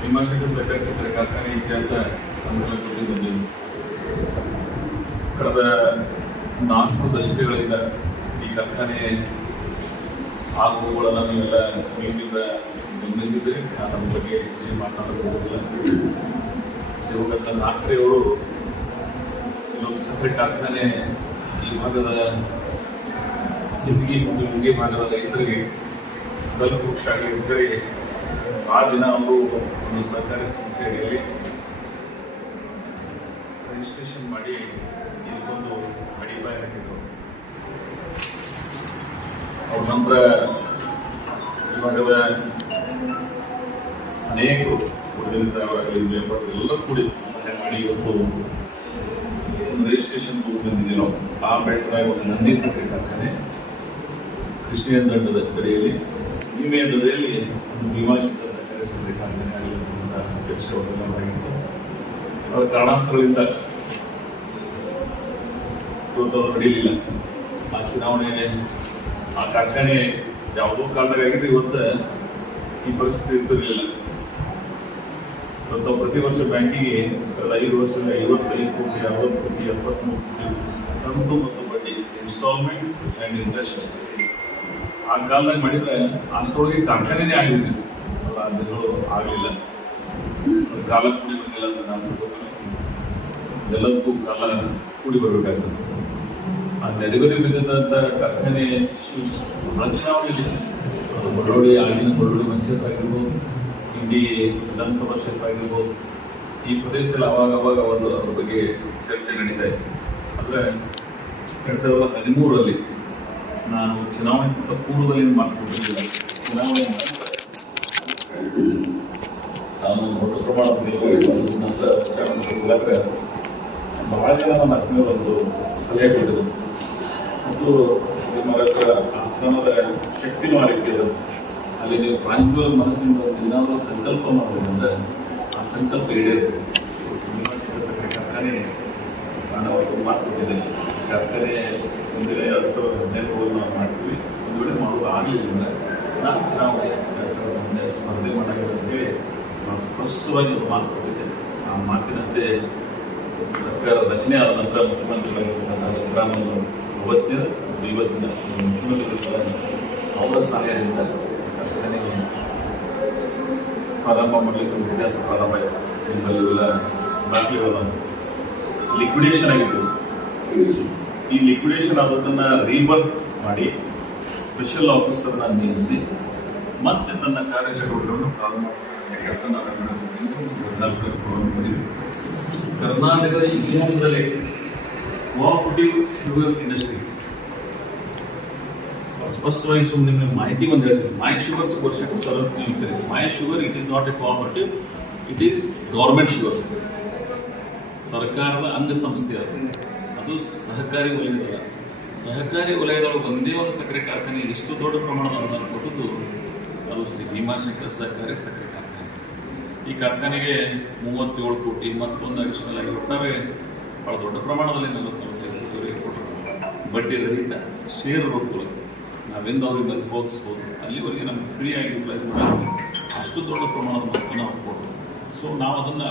ಭೀಮಾಶಂಕರ್ ಸಕ್ಕರೆ ಕಾರ್ಖಾನೆ ಇತಿಹಾಸ ಬಂದಿದೆ. ಕಳೆದ 4 ದಶಕಗಳಿಂದ ಈ ಕಾರ್ಖಾನೆ ಆಗುವುಗಳನ್ನು ನೀವೆಲ್ಲ ಸಮೀಪದಿಂದ ಗಮನಿಸಿದ್ರೆ ನಾನು ನಮ್ಮ ಬಗ್ಗೆ ಹೆಚ್ಚಿನ ಮಾತನಾಡೋದು ಹೋಗೋದಿಲ್ಲ. ದಿವಂಗತ ನಾಲ್ಕರೆಯವರು ಇದೊಂದು ಸಕ್ಕರೆ ಕಾರ್ಖಾನೆ ಈ ಭಾಗದ ಸಿಂದಗಿ ಮತ್ತು ಮುಂಗೆ ಭಾಗದ ರೈತರಿಗೆ ಫಲವೃಕ್ಷ ಆಗಿ ಅಂತೇಳಿ ಆ ದಿನ ಅವರು ಒಂದು ಸರ್ಕಾರಿ ಸಂಸ್ಥೆ ಅಡಿಯಲ್ಲಿ ರಿಜಿಸ್ಟ್ರೇಷನ್ ಮಾಡಿ ಇದಕ್ಕೊಂದು ಅಡಿಪಾಯ ಹಾಕಿದ್ರು. ಅವ್ರ ನಂತರ ಈ ಭಾಗದ ಅನೇಕರು ಎಲ್ಲ ಕೂಡಿ ಸಹಾಯ ಮಾಡಿ ಇವತ್ತು ಒಂದು ರಿಜಿಸ್ಟ್ರೇಷನ್ ಬಂದಿದೆ. ನಾವು ಆ ಬೆಟ್ಟದಾಗ ಒಂದು ನಂದಿ ಸಕ್ಕರೆ ಕಾರ್ಖಾನೆ ಕೃಷ್ಣೀಯ ದಂಡದ ಕಡೆಯಲ್ಲಿ ವಿಮೆಯ ದಡೆಯಲ್ಲಿ ಒಂದು ಭೀಮಾಶಂಕರ್ ಸಕ್ಕರೆ ಕಾರ್ಖಾನೆ ಆಗಿರುವಂಥ ಅಧ್ಯಕ್ಷವಾಗಿತ್ತು. ಅವರ ಕಾರಣಾಂತರಗಳಿಂದ ಇವತ್ತು ಅವರು ನಡೆಯಲಿಲ್ಲ. ಆ ಚುನಾವಣೆ ಆ ಕಾರ್ಖಾನೆ ಯಾವುದೋ ಕಾರಣದಾಗ ಆಗಿದ್ರೆ ಇವತ್ತು ಈ ಪರಿಸ್ಥಿತಿ ಇರ್ತಿರಲಿಲ್ಲ. ಇವತ್ತು ಪ್ರತಿ ವರ್ಷ ಬ್ಯಾಂಕಿಗೆ ಕಳೆದ 5 ವರ್ಷದಲ್ಲಿ 55 ಕೋಟಿ 60 ಕೋಟಿ 73 ಕೋಟಿ ಕಂತು ಮತ್ತು ಬಡ್ಡಿ ಇನ್ಸ್ಟಾಲ್ಮೆಂಟ್ ಆ್ಯಂಡ್ ಇಂಟ್ರೆಸ್ಟ್ ಆ ಕಾಲದಾಗ ಮಾಡಿದರೆ ಅಷ್ಟರೊಳಗೆ ಕಾರ್ಖಾನೆನೇ ಆಗಿರಲಿಲ್ಲ. ಆ ದಿನಗಳು ಆಗಲಿಲ್ಲ. ಕಾಲ ಕೂಡಿ ಬಂದಿಲ್ಲ ಅಂತ ನಾನು ತಿಳ್ಕೊತೀನಿ. ಎಲ್ಲದಕ್ಕೂ ಕಾಲ ಕೂಡಿ ಬರಬೇಕಾಗ್ತದೆ. ಆ ನೆದಗರಿ ಬಿದ್ದಂಥ ಕಾರ್ಖಾನೆ ಚುನಾವಣೆಯಲ್ಲಿ ಅದು ಬಳ್ಳೋಳಿ ಆಗಿನ ಬಳ್ಳೋಳಿ ಪಂಚಾಯತ್ ಆಗಿರ್ಬೋದು, ಇಂಡಿ ವಿಧಾನಸಭಾ ಕ್ಷೇತ್ರ ಆಗಿರ್ಬೋದು, ಈ ಪ್ರದೇಶದಲ್ಲಿ ಅವಾಗ ಒಂದು ಅದ್ರ ಬಗ್ಗೆ ಚರ್ಚೆ ನಡೀತಾ ಇತ್ತು. ಅಂದರೆ 2013ರಲ್ಲಿ ನಾನು ಚುನಾವಣೆಗಿಂತ ಪೂರ್ವದಲ್ಲಿ ಮಾತುಕೊಟ್ಟಿಲ್ಲ. ಚುನಾವಣೆ ನಾನು ದೊಡ್ಡ ಪ್ರಮಾಣದ ನಂತರ ವಿಚಾರ ಮಾಡಿದಾಗ ಭಾಳ ಜನ ನನ್ನ ಆತ್ಮೀಯರು ಒಂದು ಸಲಹೆ ಕೊಟ್ಟಿದ್ರು. ಮತ್ತು ಮಹಾರಾಜರ ಆಸ್ಥಾನದ ಶಕ್ತಿನೂ ಆ ರೀತಿ ಇದೆ. ಅಲ್ಲಿ ನೀವು ಪ್ರಾಂಜಲ ಮನಸ್ಸಿನಿಂದ ಒಂದು ಏನಾದರೂ ಸಂಕಲ್ಪ ಮಾಡೋದ್ರಿಂದ ಆ ಸಂಕಲ್ಪ ಈಡೇರುತ್ತೆ. ಭೀಮಾಶಂಕರ್ ಸಕ್ಕರೆ ಕಾರ್ಖಾನೆ ನಾನು ಅವ್ರಿಗೆ ಮಾತು ಕೊಟ್ಟಿದ್ದೇನೆ. ಕಾರ್ಖಾನೆ ಮುಂದಿನ 2015 ನಾವು ಮಾಡ್ತೀವಿ. ಒಂದು ವೇಳೆ ಮಾಡೋದು ಆಗಲಿಲ್ಲ ನಾನು ಚುನಾವಣೆ 2015 ಸ್ಪರ್ಧೆ ಮಾಡೋಣ ಅಂತೇಳಿ ನಾನು ಸ್ಪಷ್ಟವಾಗಿ ಒಂದು ಮಾತು ಕೊಟ್ಟಿದ್ದೇನೆ. ಆ ಮಾತಿನಂತೆ ಸರ್ಕಾರ ರಚನೆ ಆದ ನಂತರ ಮುಖ್ಯಮಂತ್ರಿಗಳಾಗಿರ್ತಕ್ಕಂಥ ಸಿದ್ದರಾಮಯ್ಯ ಅವತ್ತಿನ ಮತ್ತು ಇವತ್ತಿನ ಮುಖ್ಯಮಂತ್ರಿಗಳ ಅವರ ಸಹಾಯದಿಂದ ಕಾರ್ಖಾನೆ ಪ್ರಾರಂಭ ಮಾಡಲಿಕ್ಕೆ ಒಂದು ಇತಿಹಾಸ ಪ್ರಾರಂಭ ಆಯಿತು. ನಿಮ್ಮಲ್ಲೆಲ್ಲ ದಾಖಲೆಗಳು ಲಿಕ್ವಿಡೇಷನ್ ಆಗಿತ್ತು. ಈ ಲಿಕ್ವಿಡೇಷನ್ ಆದದನ್ನು ರೀಬರ್ತ್ ಮಾಡಿ ಸ್ಪೆಷಲ್ ಆಫೀಸರ್ನ ನೇಮಿಸಿ ಮತ್ತೆ ನನ್ನ ಕಾರ್ಯಚಟುವಟಿಕೆಗಳನ್ನು ಪ್ರಾರಂಭ ಕೆಲಸ ಕರ್ನಾಟಕದ ಇತಿಹಾಸದಲ್ಲಿ ಕೋಆಪರೇಟಿವ್ ಶುಗರ್ ಇಂಡಸ್ಟ್ರಿ ಸ್ಪಷ್ಟವಾಗಿ ಸುಮ್ಮನೆ ನಿಮಗೆ ಮಾಹಿತಿ ಒಂದು ಹೇಳ್ತೀನಿ. ಮೈ ಶುಗರ್ಸ್ ವರ್ಷಕ್ಕೆ ತರುತ್ತೀರಿ. Mysugar it is not a cooperative, it is government sugar. ಸರ್ಕಾರದ ಅಂಗಸಂಸ್ಥೆ ಅದು ಸಹಕಾರಿ ವಲಯದಲ್ಲ. ಸಹಕಾರಿ ವಲಯದೊಳಗೆ ಒಂದೇ ಒಂದು ಸಕ್ಕರೆ ಕಾರ್ಖಾನೆ ಎಷ್ಟು ದೊಡ್ಡ ಪ್ರಮಾಣದ ಅನುದಾನ ಕೊಟ್ಟದ್ದು ಅದು ಶ್ರೀ ಭೀಮಾಶಂಕರ್ ಸಹಕಾರಿ ಸಕ್ಕರೆ ಕಾರ್ಖಾನೆ. ಈ ಕಾರ್ಖಾನೆಗೆ 37 ಕೋಟಿ ಮತ್ತೊಂದು ಅಡಿಷನಲ್ ಆಗಿ ಒಟ್ಟಾರೆ ಭಾಳ ದೊಡ್ಡ ಪ್ರಮಾಣದಲ್ಲಿ 44 ಕೋಟಿವರೆಗೆ ಕೊಟ್ಟರು. ಬಡ್ಡಿ ರಹಿತ ಷೇರು ರೂಪಗಳು ನಾವೆಂದು ಅವ್ರಿಗೆ ಹೋಗಿಸ್ಬೋದು. ಅಲ್ಲಿವರೆಗೆ ನಮ್ಗೆ ಫ್ರೀಯಾಗಿ ಯುಟಿಲೈಸ್ ಮಾಡೋದು ಅಷ್ಟು ದೊಡ್ಡ ಪ್ರಮಾಣದ ಮೊತ್ತ ನಾವು ಕೊಟ್ಟರು. ಸೊ ನಾವು ಅದನ್ನು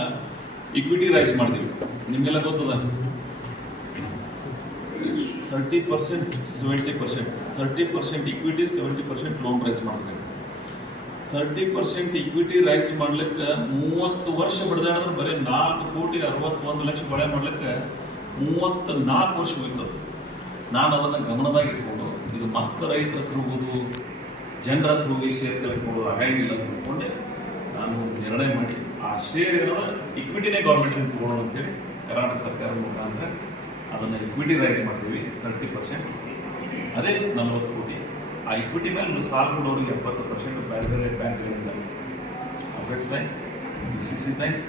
ಇಕ್ವಿಟಿ ರೈಸ್ ಮಾಡ್ತೀವಿ. ನಿಮಗೆಲ್ಲ ಗೊತ್ತದ 30% 70%, 30% ಇಕ್ವಿಟಿ 70% ಲೋನ್ ರೈಸ್ ಮಾಡಬೇಕು. 30% ಇಕ್ವಿಟಿ ರೈಸ್ ಮಾಡ್ಲಿಕ್ಕೆ 30 ವರ್ಷ ಬಡ್ದಾಡಿದ್ರೆ ಬರೀ 4,61,00,000 ಬಳೆ ಮಾಡ್ಲಿಕ್ಕೆ 34 ವರ್ಷ ಹೋಗ್ತದೆ. ನಾನು ಅದನ್ನು ಗಮನದಾಗ ಇಟ್ಕೊಂಡು ಇದು ಮತ್ತೆ ರೈತರ ಹತ್ರ ಹೋಗೋದು, ಜನರ ಹತ್ರ ಹೋಗಿ ಶೇರ್ ಕಲೆಕ್ಟ್ ಮಾಡೋದು ಆಗಂಗಿಲ್ಲ ಅಂತ ತಿಳ್ಕೊಂಡೆ ನಾನು ನಿರ್ಣಯ ಮಾಡಿ ಆ ಶೇರ್ಗಳ ಇಕ್ವಿಟಿನೇ ಗೌರ್ಮೆಂಟಿಂದ ತಗೊಳ್ಳೋಣ ಅಂತೇಳಿ ಕರ್ನಾಟಕ ಸರ್ಕಾರ ಮುಖಾಂತರ ಅದನ್ನು ಇಕ್ವಿಟಿ ರೈಸ್ ಮಾಡ್ತೀವಿ 30%. ಅದೇ 40 ಕೋಟಿ. ಆ ಇಕ್ವಿಟಿ ಮೇಲೆ ಸಾಲ ಕೊಡೋರಿಗೆ 70% ಬೇರೆ ಬೇರೆ ಬ್ಯಾಂಕ್ಗಳಿಂದ apex bank, BCC banks,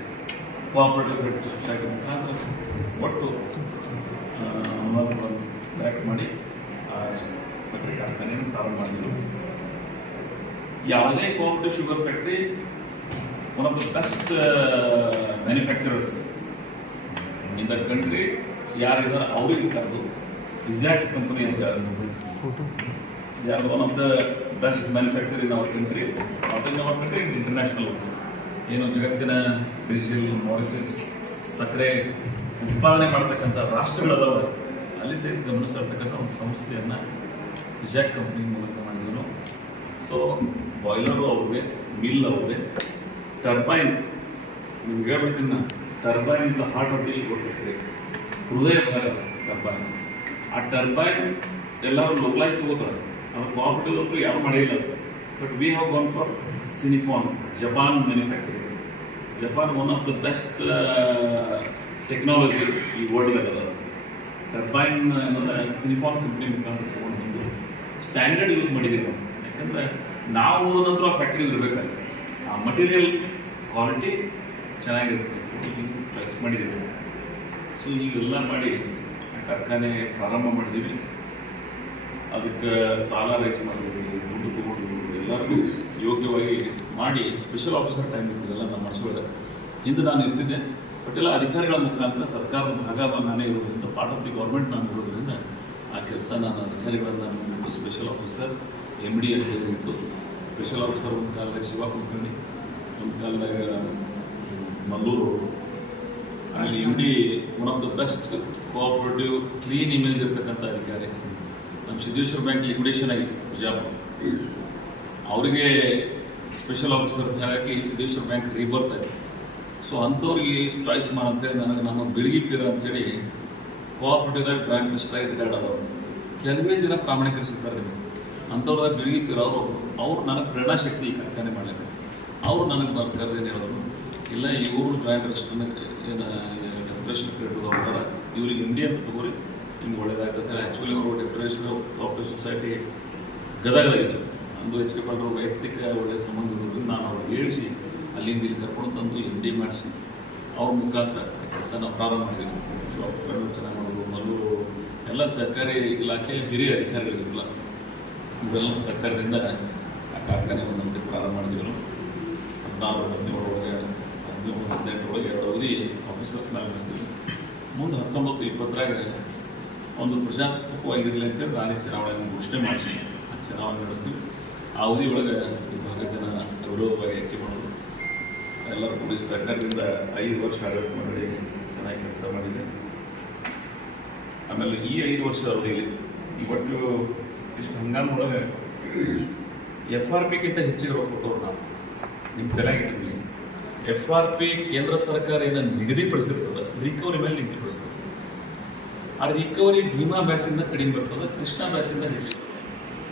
cooperative credit society ಮುಖಾಂತರ ಒಟ್ಟು ಬ್ಯಾಕ್ ಮಾಡಿ ಸಕ್ಕರೆ ಕಾರ್ಖಾನೆಯನ್ನು ಪ್ರಾರಂಭ ಮಾಡಿದ್ರು. ಯಾವುದೇ cooperative sugar factory one of the best manufacturers in the country ಯಾರಿದ್ದಾರೆ ಅವರಿಗೆ ಕರೆದು ಇಜಾಟ್ ಕಂಪನಿ ಅಂತ They are one of the best manufacturer in our country, not in our country, in international also. ಏನು ಜಗತ್ತಿನ ಬ್ರೆಜಿಲ್, ಮಾರಿಸಸ್ ಸಕ್ಕರೆ ಉತ್ಪಾದನೆ ಮಾಡತಕ್ಕಂಥ ರಾಷ್ಟ್ರಗಳದಾವೆ, ಅಲ್ಲಿ ಸಹಿತ ಗಮನಿಸಿರ್ತಕ್ಕಂಥ ಒಂದು ಸಂಸ್ಥೆಯನ್ನು ವಿಜಾಕ್ ಕಂಪ್ನಿ ಮೂಲಕ ಮಾಡಿದ್ರು. ಸೊ ಬಾಯ್ಲರು ಅವ್ರಿಗೆ, ಮಿಲ್ ಅವ್ರಿಗೆ, ಟರ್ಬೈನ್ ನಿಮ್ಗೆ ಹೇಳ್ಬಿಡ್ತೀನಿ ನಾನು, turbine is the heart of the sugar factory, ಹೃದಯ ಭಾಗ ಟರ್ಬೈನ್. ಆ ಟರ್ಬೈನ್ ಎಲ್ಲರೂ ಲೋಕಲೈಸ್ ತಗೋತಾರೆ, ಅವ್ರು ಕೋಆಪರೇಟಿವ್ ಯಾರು ಮಾಡಿಲ್ಲ. But we have gone for ಸಿನಿಫಾನ್, Japan manufacturing. Japan one of the best technology ಈ ವರ್ಲ್ಡ್ದಾಗ ಅದ. ಟರ್ಬೈನ್ ಅನ್ನೋದು ಸಿನಿಫಾನ್ ಕಂಪ್ನಿ ಮುಖಾಂತರ ತೊಗೊಂಡು ಬಂದು ಸ್ಟ್ಯಾಂಡರ್ಡ್ ಯೂಸ್ ಮಾಡಿದ್ದೀವಿ ನಾವು. ಯಾಕಂದರೆ ನಾವು ನಂತರ ಆ ಫ್ಯಾಕ್ಟ್ರಿ ಇರಬೇಕಾದ್ರೆ ಆ ಮಟೀರಿಯಲ್ ಕ್ವಾಲಿಟಿ ಚೆನ್ನಾಗಿರುತ್ತೆ ಚಾಯ್ಸ್ ಮಾಡಿದ್ದೀವಿ. ಸೊ ಇವೆಲ್ಲ ಮಾಡಿ ಕಾರ್ಖಾನೆ ಪ್ರಾರಂಭ ಮಾಡಿದ್ದೀವಿ. ಅದಕ್ಕೆ ಸಾಲ ರೈಸ್ ಮಾಡಿದ್ವಿ, ದುಡ್ಡು ತೊಗೊಂಡು ಎಲ್ಲರಿಗೂ ಯೋಗ್ಯವಾಗಿ ಮಾಡಿ ಸ್ಪೆಷಲ್ ಆಫೀಸರ್ ಟೈಮ್ ಇರ್ತದೆಲ್ಲ ನಾನು ಮಾಡಿಸೋದೆ. ಹಿಂದೆ ನಾನು ಇರ್ತಿದ್ದೆ, ಬಟ್ ಎಲ್ಲ ಅಧಿಕಾರಿಗಳ ಮುಖಾಂತರ ಸರ್ಕಾರದ ಭಾಗ ನಾನೇ ಇರೋದ್ರಿಂದ, ಪಾರ್ಟ್ ಆಫ್ ದಿ ಗೌರ್ಮೆಂಟ್ ನಾನು ಇರೋದ್ರಿಂದ ಆ ಕೆಲಸ ನಾನು ಅಧಿಕಾರಿಗಳನ್ನು ಸ್ಪೆಷಲ್ ಆಫೀಸರ್ MD ಅಂತ ಇಟ್ಟು, ಸ್ಪೆಷಲ್ ಆಫೀಸರ್ ಒಂದು ಕಾಲದಾಗ ಶಿವ ಕುಲಕರ್ಣಿ, ಒಂದು ಕಾಲದಾಗ ಮಲ್ಲೂರು, ಅಲ್ಲಿ MD one of the best cooperative clean image ಇರ್ತಕ್ಕಂಥ ಅಧಿಕಾರಿ. ನಮ್ಮ ಸಿದ್ದೇಶ್ವರ ಬ್ಯಾಂಕ್ ಲಿಕ್ವಿಡೇಷನ್ ಆಗಿತ್ತು ಬಿಜಾಪುರ, ಅವರಿಗೆ ಸ್ಪೆಷಲ್ ಆಫೀಸರ್ ಅಂತ ಹೇಳಕ್ಕೆ ಸಿದ್ದೇಶ್ವರ ಬ್ಯಾಂಕ್ ರೀಬರ್ತ್ ಆಯಿತು. ಸೊ ಅಂಥವ್ರಿಗೆ ಚಾಯ್ಸ್ ಮಾಡಂತೇಳಿ ನನಗೆ ನಮ್ಮ ಬಿಳಿಗಿ ಪೀರ ಅಂಥೇಳಿ ಕೋಆಪರೇಟಿವ್ದಾಗ ಜಾಯಿಂಟ್ ಮಿನಿಸ್ಟರ್ ರಿಟೈರ್ಡ್ ಆದವರು. ಕೆಲವೇ ಜನ ಪ್ರಾಮಾಣಿಕರು ಸಿಗ್ತಾರೆ ನಿಮಗೆ. ಅಂಥವ್ರದಾಗ ಬಿಳಿಗಿ ಪೀರ ಅವ್ರು ನನಗೆ ಪ್ರೇರಣಾ ಶಕ್ತಿ ಈ ಕಾರ್ಖಾನೆ ಮಾಡಲಿಕ್ಕೆ. ಅವರು ನನಗೆ ಕರೆದೇನು ಹೇಳಿದ್ರು, ಇಲ್ಲ ಇವರು ಜಾಯಿಂಟ್ ಮಿನಿಸ್ಟರ್ನ ಏನು ಡೆಪ್ಯುಟೇಷನ್ ಪೀರಿಯಡ್ ಅವ್ರ ಇವ್ರಿಗೆ MD ಅಂತ ತಗೋರಿ, ನಿಮ್ಗೆ ಒಳ್ಳೇದಾಗ್ತದೆ. ಆ್ಯಕ್ಚುಲಿ ಅವರು ಡೆಪ್ಯುಟೇಷನ್ ಕೋಆಪರೇಟಿವ್ ಸೊಸೈಟಿ ಗದಗದಾಗಿದ್ದರು. ಅಂದು HK ಪಾಟೀಲ್ ವೈಯಕ್ತಿಕ ಒಳ್ಳೆಯ ಸಂಬಂಧ ಇರೋದ್ರಿಂದ ನಾನು ಅವ್ರು ಹೇಳಿಸಿ ಅಲ್ಲಿಂದ ಇಲ್ಲಿ ಕರ್ಕೊಂಡು ತಂದು MD ಮಾಡಿಸಿ ಅವ್ರ ಮುಖಾಂತರ ಕೆಲಸ ನಾವು ಪ್ರಾರಂಭ ಮಾಡಿದ್ದೀವಿ. ಶಾಪ್ ಚೆನ್ನಾಗಿ ಮಾಡೋದು, ಮಲ್ಲೂರು ಎಲ್ಲ ಸರ್ಕಾರಿ ಇಲಾಖೆ ಹಿರಿಯ ಅಧಿಕಾರಿಗಳಿರಲಿಲ್ಲ, ಇವರೆಲ್ಲ ಸರ್ಕಾರದಿಂದ ಆ ಕಾರ್ಖಾನೆ ಒಂದು ಹಂತಕ್ಕೆ ಪ್ರಾರಂಭ ಮಾಡಿದ್ರು. 16-17 ಎರಡು ಅವಧಿ ಆಫೀಸರ್ಸ್ ಮೇಲೆ ನಡೆಸಿದ್ವಿ. ಮುಂದೆ 19-20 ಒಂದು ಪ್ರಜಾಸತ್ತಾತ್ಮಕವಾಗಿರಲಿ ಅಂತೇಳಿ ನಾನೇ ಚುನಾವಣೆಯನ್ನು ಘೋಷಣೆ ಮಾಡಿಸಿ ಆ ಚುನಾವಣೆ ನಡೆಸ್ತೀವಿ. ಆ ಅವಧಿ ಒಳಗೆ ವಿಭಾಗ ಜನ ವಿರೋಧವಾಗಿ ಆಯ್ಕೆ ಮಾಡೋದು, ಎಲ್ಲರೂ ಕೂಡಿ ಸರ್ಕಾರದಿಂದ 5 ವರ್ಷ ಆಡಳಿತ ಮಾಡಿ ಚೆನ್ನಾಗಿ ಕೆಲಸ ಮಾಡಿದೆ. ಆಮೇಲೆ ಈ 5 ವರ್ಷದ ಅವಧಿಯಲ್ಲಿ ಇವತ್ತು ಇಷ್ಟು ಹಂಗಾಮ ಒಳಗೆ FRPಗಿಂತ ಹೆಚ್ಚಿಗೆ ರೊಕ್ಕ ಕೊಟ್ಟವ್ರು ನಾವು. ನಿಮ್ಮ ತಲೆಯಾಗಿಟ್ಟಿರಲಿ, FRP ಕೇಂದ್ರ ಸರ್ಕಾರ ಏನನ್ನು ನಿಗದಿಪಡಿಸಿರ್ತದೆ, ರಿಕವರಿ ಮೇಲೆ ನಿಗದಿಪಡಿಸ್ತದೆ. ಆ ರಿಕವರಿ ಭೀಮಾ ಬ್ಯಾಸಿಂದ ಕಡಿಮೆ ಬರ್ತದೆ, ಕೃಷ್ಣಾ ಬ್ಯಾಸಿಂದ ಹೆಚ್ಚಿಗೆ.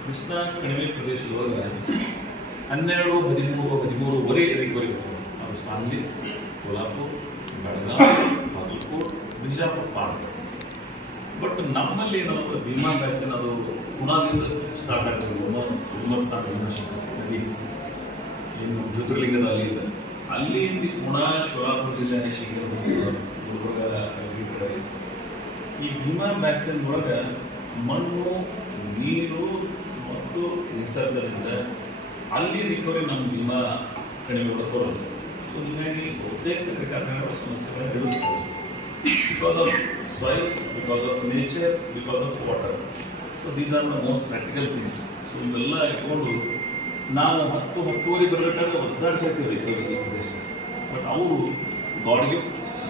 ಕೃಷ್ಣಾ ಕಣಿವೆ ಪ್ರದೇಶದೊಳಗೆ 12-13 ರಿಕವರಿ ಬರ್ತದೆ. ಅದು ಸಾಂಗ್ಲಿ, ಕೋಲ್ಹಾಪುರ, ಬೆಳಗಾವಿ, ಬಾಗಲಕೋಟೆ, ಬಿಜಾಪುರ ಪಾರ್ಟ್. ಬಟ್ ನಮ್ಮಲ್ಲಿ ಏನಂದ್ರೆ ಭೀಮಾ ಬ್ಯಾಸಿನ್ ಅದು ಪುಣಾದಿಂದ ಸ್ಟಾರ್ಟ್ ಆಗ್ತದೆ. ಉಲ್ಮಸ್ಥಾನ ನದಿ ಇನ್ನು ಜ್ಯೋತಿರ್ಲಿಂಗದ ಅಲ್ಲಿಂದ ಪುಣಾ, ಶೋಲಾಪುರ ಜಿಲ್ಲೆ, ಗುಲ್ಬರ್ಗ, ಈ ಭೀಮಾ ಬ್ಯಾಸಿನ್ ಒಳಗೆ ಮಣ್ಣು, ನೀರು ಮತ್ತು ನಿಸರ್ಗದಿಂದ ಅಲ್ಲಿ ರಿಕವರಿ ನಮ್ಮ ಭೀಮಾ ಕಡಿಮೆ ಬರೋದು. ಸೊ ಹೀಗಾಗಿ ಬಹುತೇಕ ಸಕ್ಕರೆ ಕಾರ್ಖಾನೆಗಳ ಸಮಸ್ಯೆಗಳನ್ನು ಎದುರಿಸ್ತವೆ. Because of soil, because of nature, because of water. So these are the most practical things. So ಇವೆಲ್ಲ ಇಟ್ಕೊಂಡು ನಾವು 10-10:30 ಬರಬೇಕಾದ್ರೆ ಒದ್ದಾಡಿಸಿರ್ತೀವಿ ರಿಕವರಿ ಈ ಪ್ರದೇಶ. ಬಟ್ ಅವರು ಗಾಡ್ಗೆ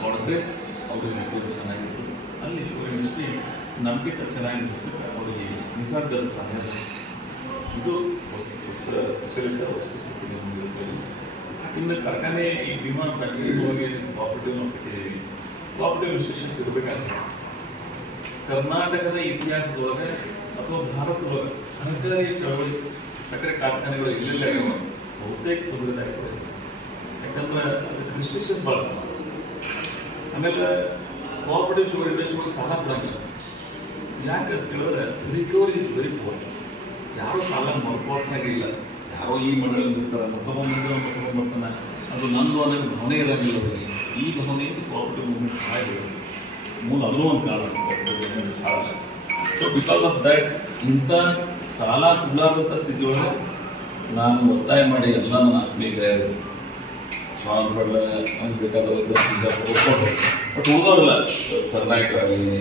ಗಾಡ್ ಗ್ರೇಸ್ ಅವ್ರಿಗೆ ರಿಕವರಿ ಚೆನ್ನಾಗಿತ್ತು. ಅಲ್ಲಿ ಶುಗರ್ ಇಂಡಸ್ಟ್ರಿ ನಮ್ಗಿಂತ ಚೆನ್ನಾಗಿ ನಡೆಸಕ್ಕೆ ಅವರಿಗೆ ನಿಸರ್ಗದ ಸಹಾಯ. ಇದು ಪ್ರಚಲಿತ ವಸ್ತುಸ್ಥಿತಿ ಹೊಂದಿರುತ್ತದೆ. ಇನ್ನು ಕಾರ್ಖಾನೆ ಈ ಭೀಮಾ ಬ್ಯಾಸಿನ್ ಒಳಗೆ ಕೋಆಪರೇಟಿವ್ ಕಟ್ಟಿದ್ದೀವಿ. ಕೋಆಪರೇಟಿವ್ ಇನ್ಸ್ಟಿಟ್ಯೂಷನ್ಸ್ ಇರಬೇಕಾದ್ರೆ ಕರ್ನಾಟಕದ ಇತಿಹಾಸದೊಳಗೆ ಅಥವಾ ಭಾರತದೊಳಗೆ ಸರ್ಕಾರಿ ಚಳವಳಿ ಸಕ್ಕರೆ ಕಾರ್ಖಾನೆಗಳು ಇಲ್ಲೆಲ್ಲ ಬಹುತೇಕ ತೊಂದರೆದಾಗ್ತದೆ. ಯಾಕಂದ್ರೆ ಅದಕ್ಕೆ ರಿಸ್ಟ್ರಿಕ್ಷನ್ಸ್ ಬರ್ತದೆ. ಆಮೇಲೆ ಕೋಆಪರೇಟಿವ್ ಶುಗರ್ ಇಂಡಸ್ಟ್ರಿಗಳು ಸಾಲ ಕೊಡಂಗಿಲ್ಲ. ಯಾಕೆ ಅಂತ ಕೇಳಿದ್ರೆ ರಿಕವರಿ ಇಸ್ ವೆರಿ ಪೋರ್. ಯಾರೂ ಸಾಲ ಮರುಪಾವತಿಸಾಗಿಲ್ಲ. ಯಾರೋ ಈ ಮಂಡಳಿಯಿಂದ ಇರ್ತಾರೆ, ಮತ್ತೊಬ್ಬ ಬರ್ತಾನೆ, ಅದು ನಂದು ಅನ್ನೋದು ಭಾವನೆ ಇರೋಂಗಿಲ್ಲ ಅವರಿಗೆ. ಈ ಭಾವನೆಯಿಂದ ಕೋಆಪರೇಟಿವ್ ಮೂವ್ಮೆಂಟ್ ಆಗಿರೋದು ಮೂಲ ಅದೂ ಒಂದು ಕಾರಣ. ಸೊ ಬಿಕಾಸ್ ಆಫ್ ದ್ಯಾಟ್ ಇಂಥ ಸಾಲ ಕೊಡಲಾರ್ದಂಥ ಸ್ಥಿತಿಯೊಳಗೆ ನಾನು ಒತ್ತಾಯ ಮಾಡಿ ಎಲ್ಲ ನನ್ನ ಆತ್ಮೀಯ ಬೇಕಾದವರು ಬಟ್ ಉಳಿದವರಲ್ಲ, ಸರ್ನಾಯಕರಾಗಲಿ,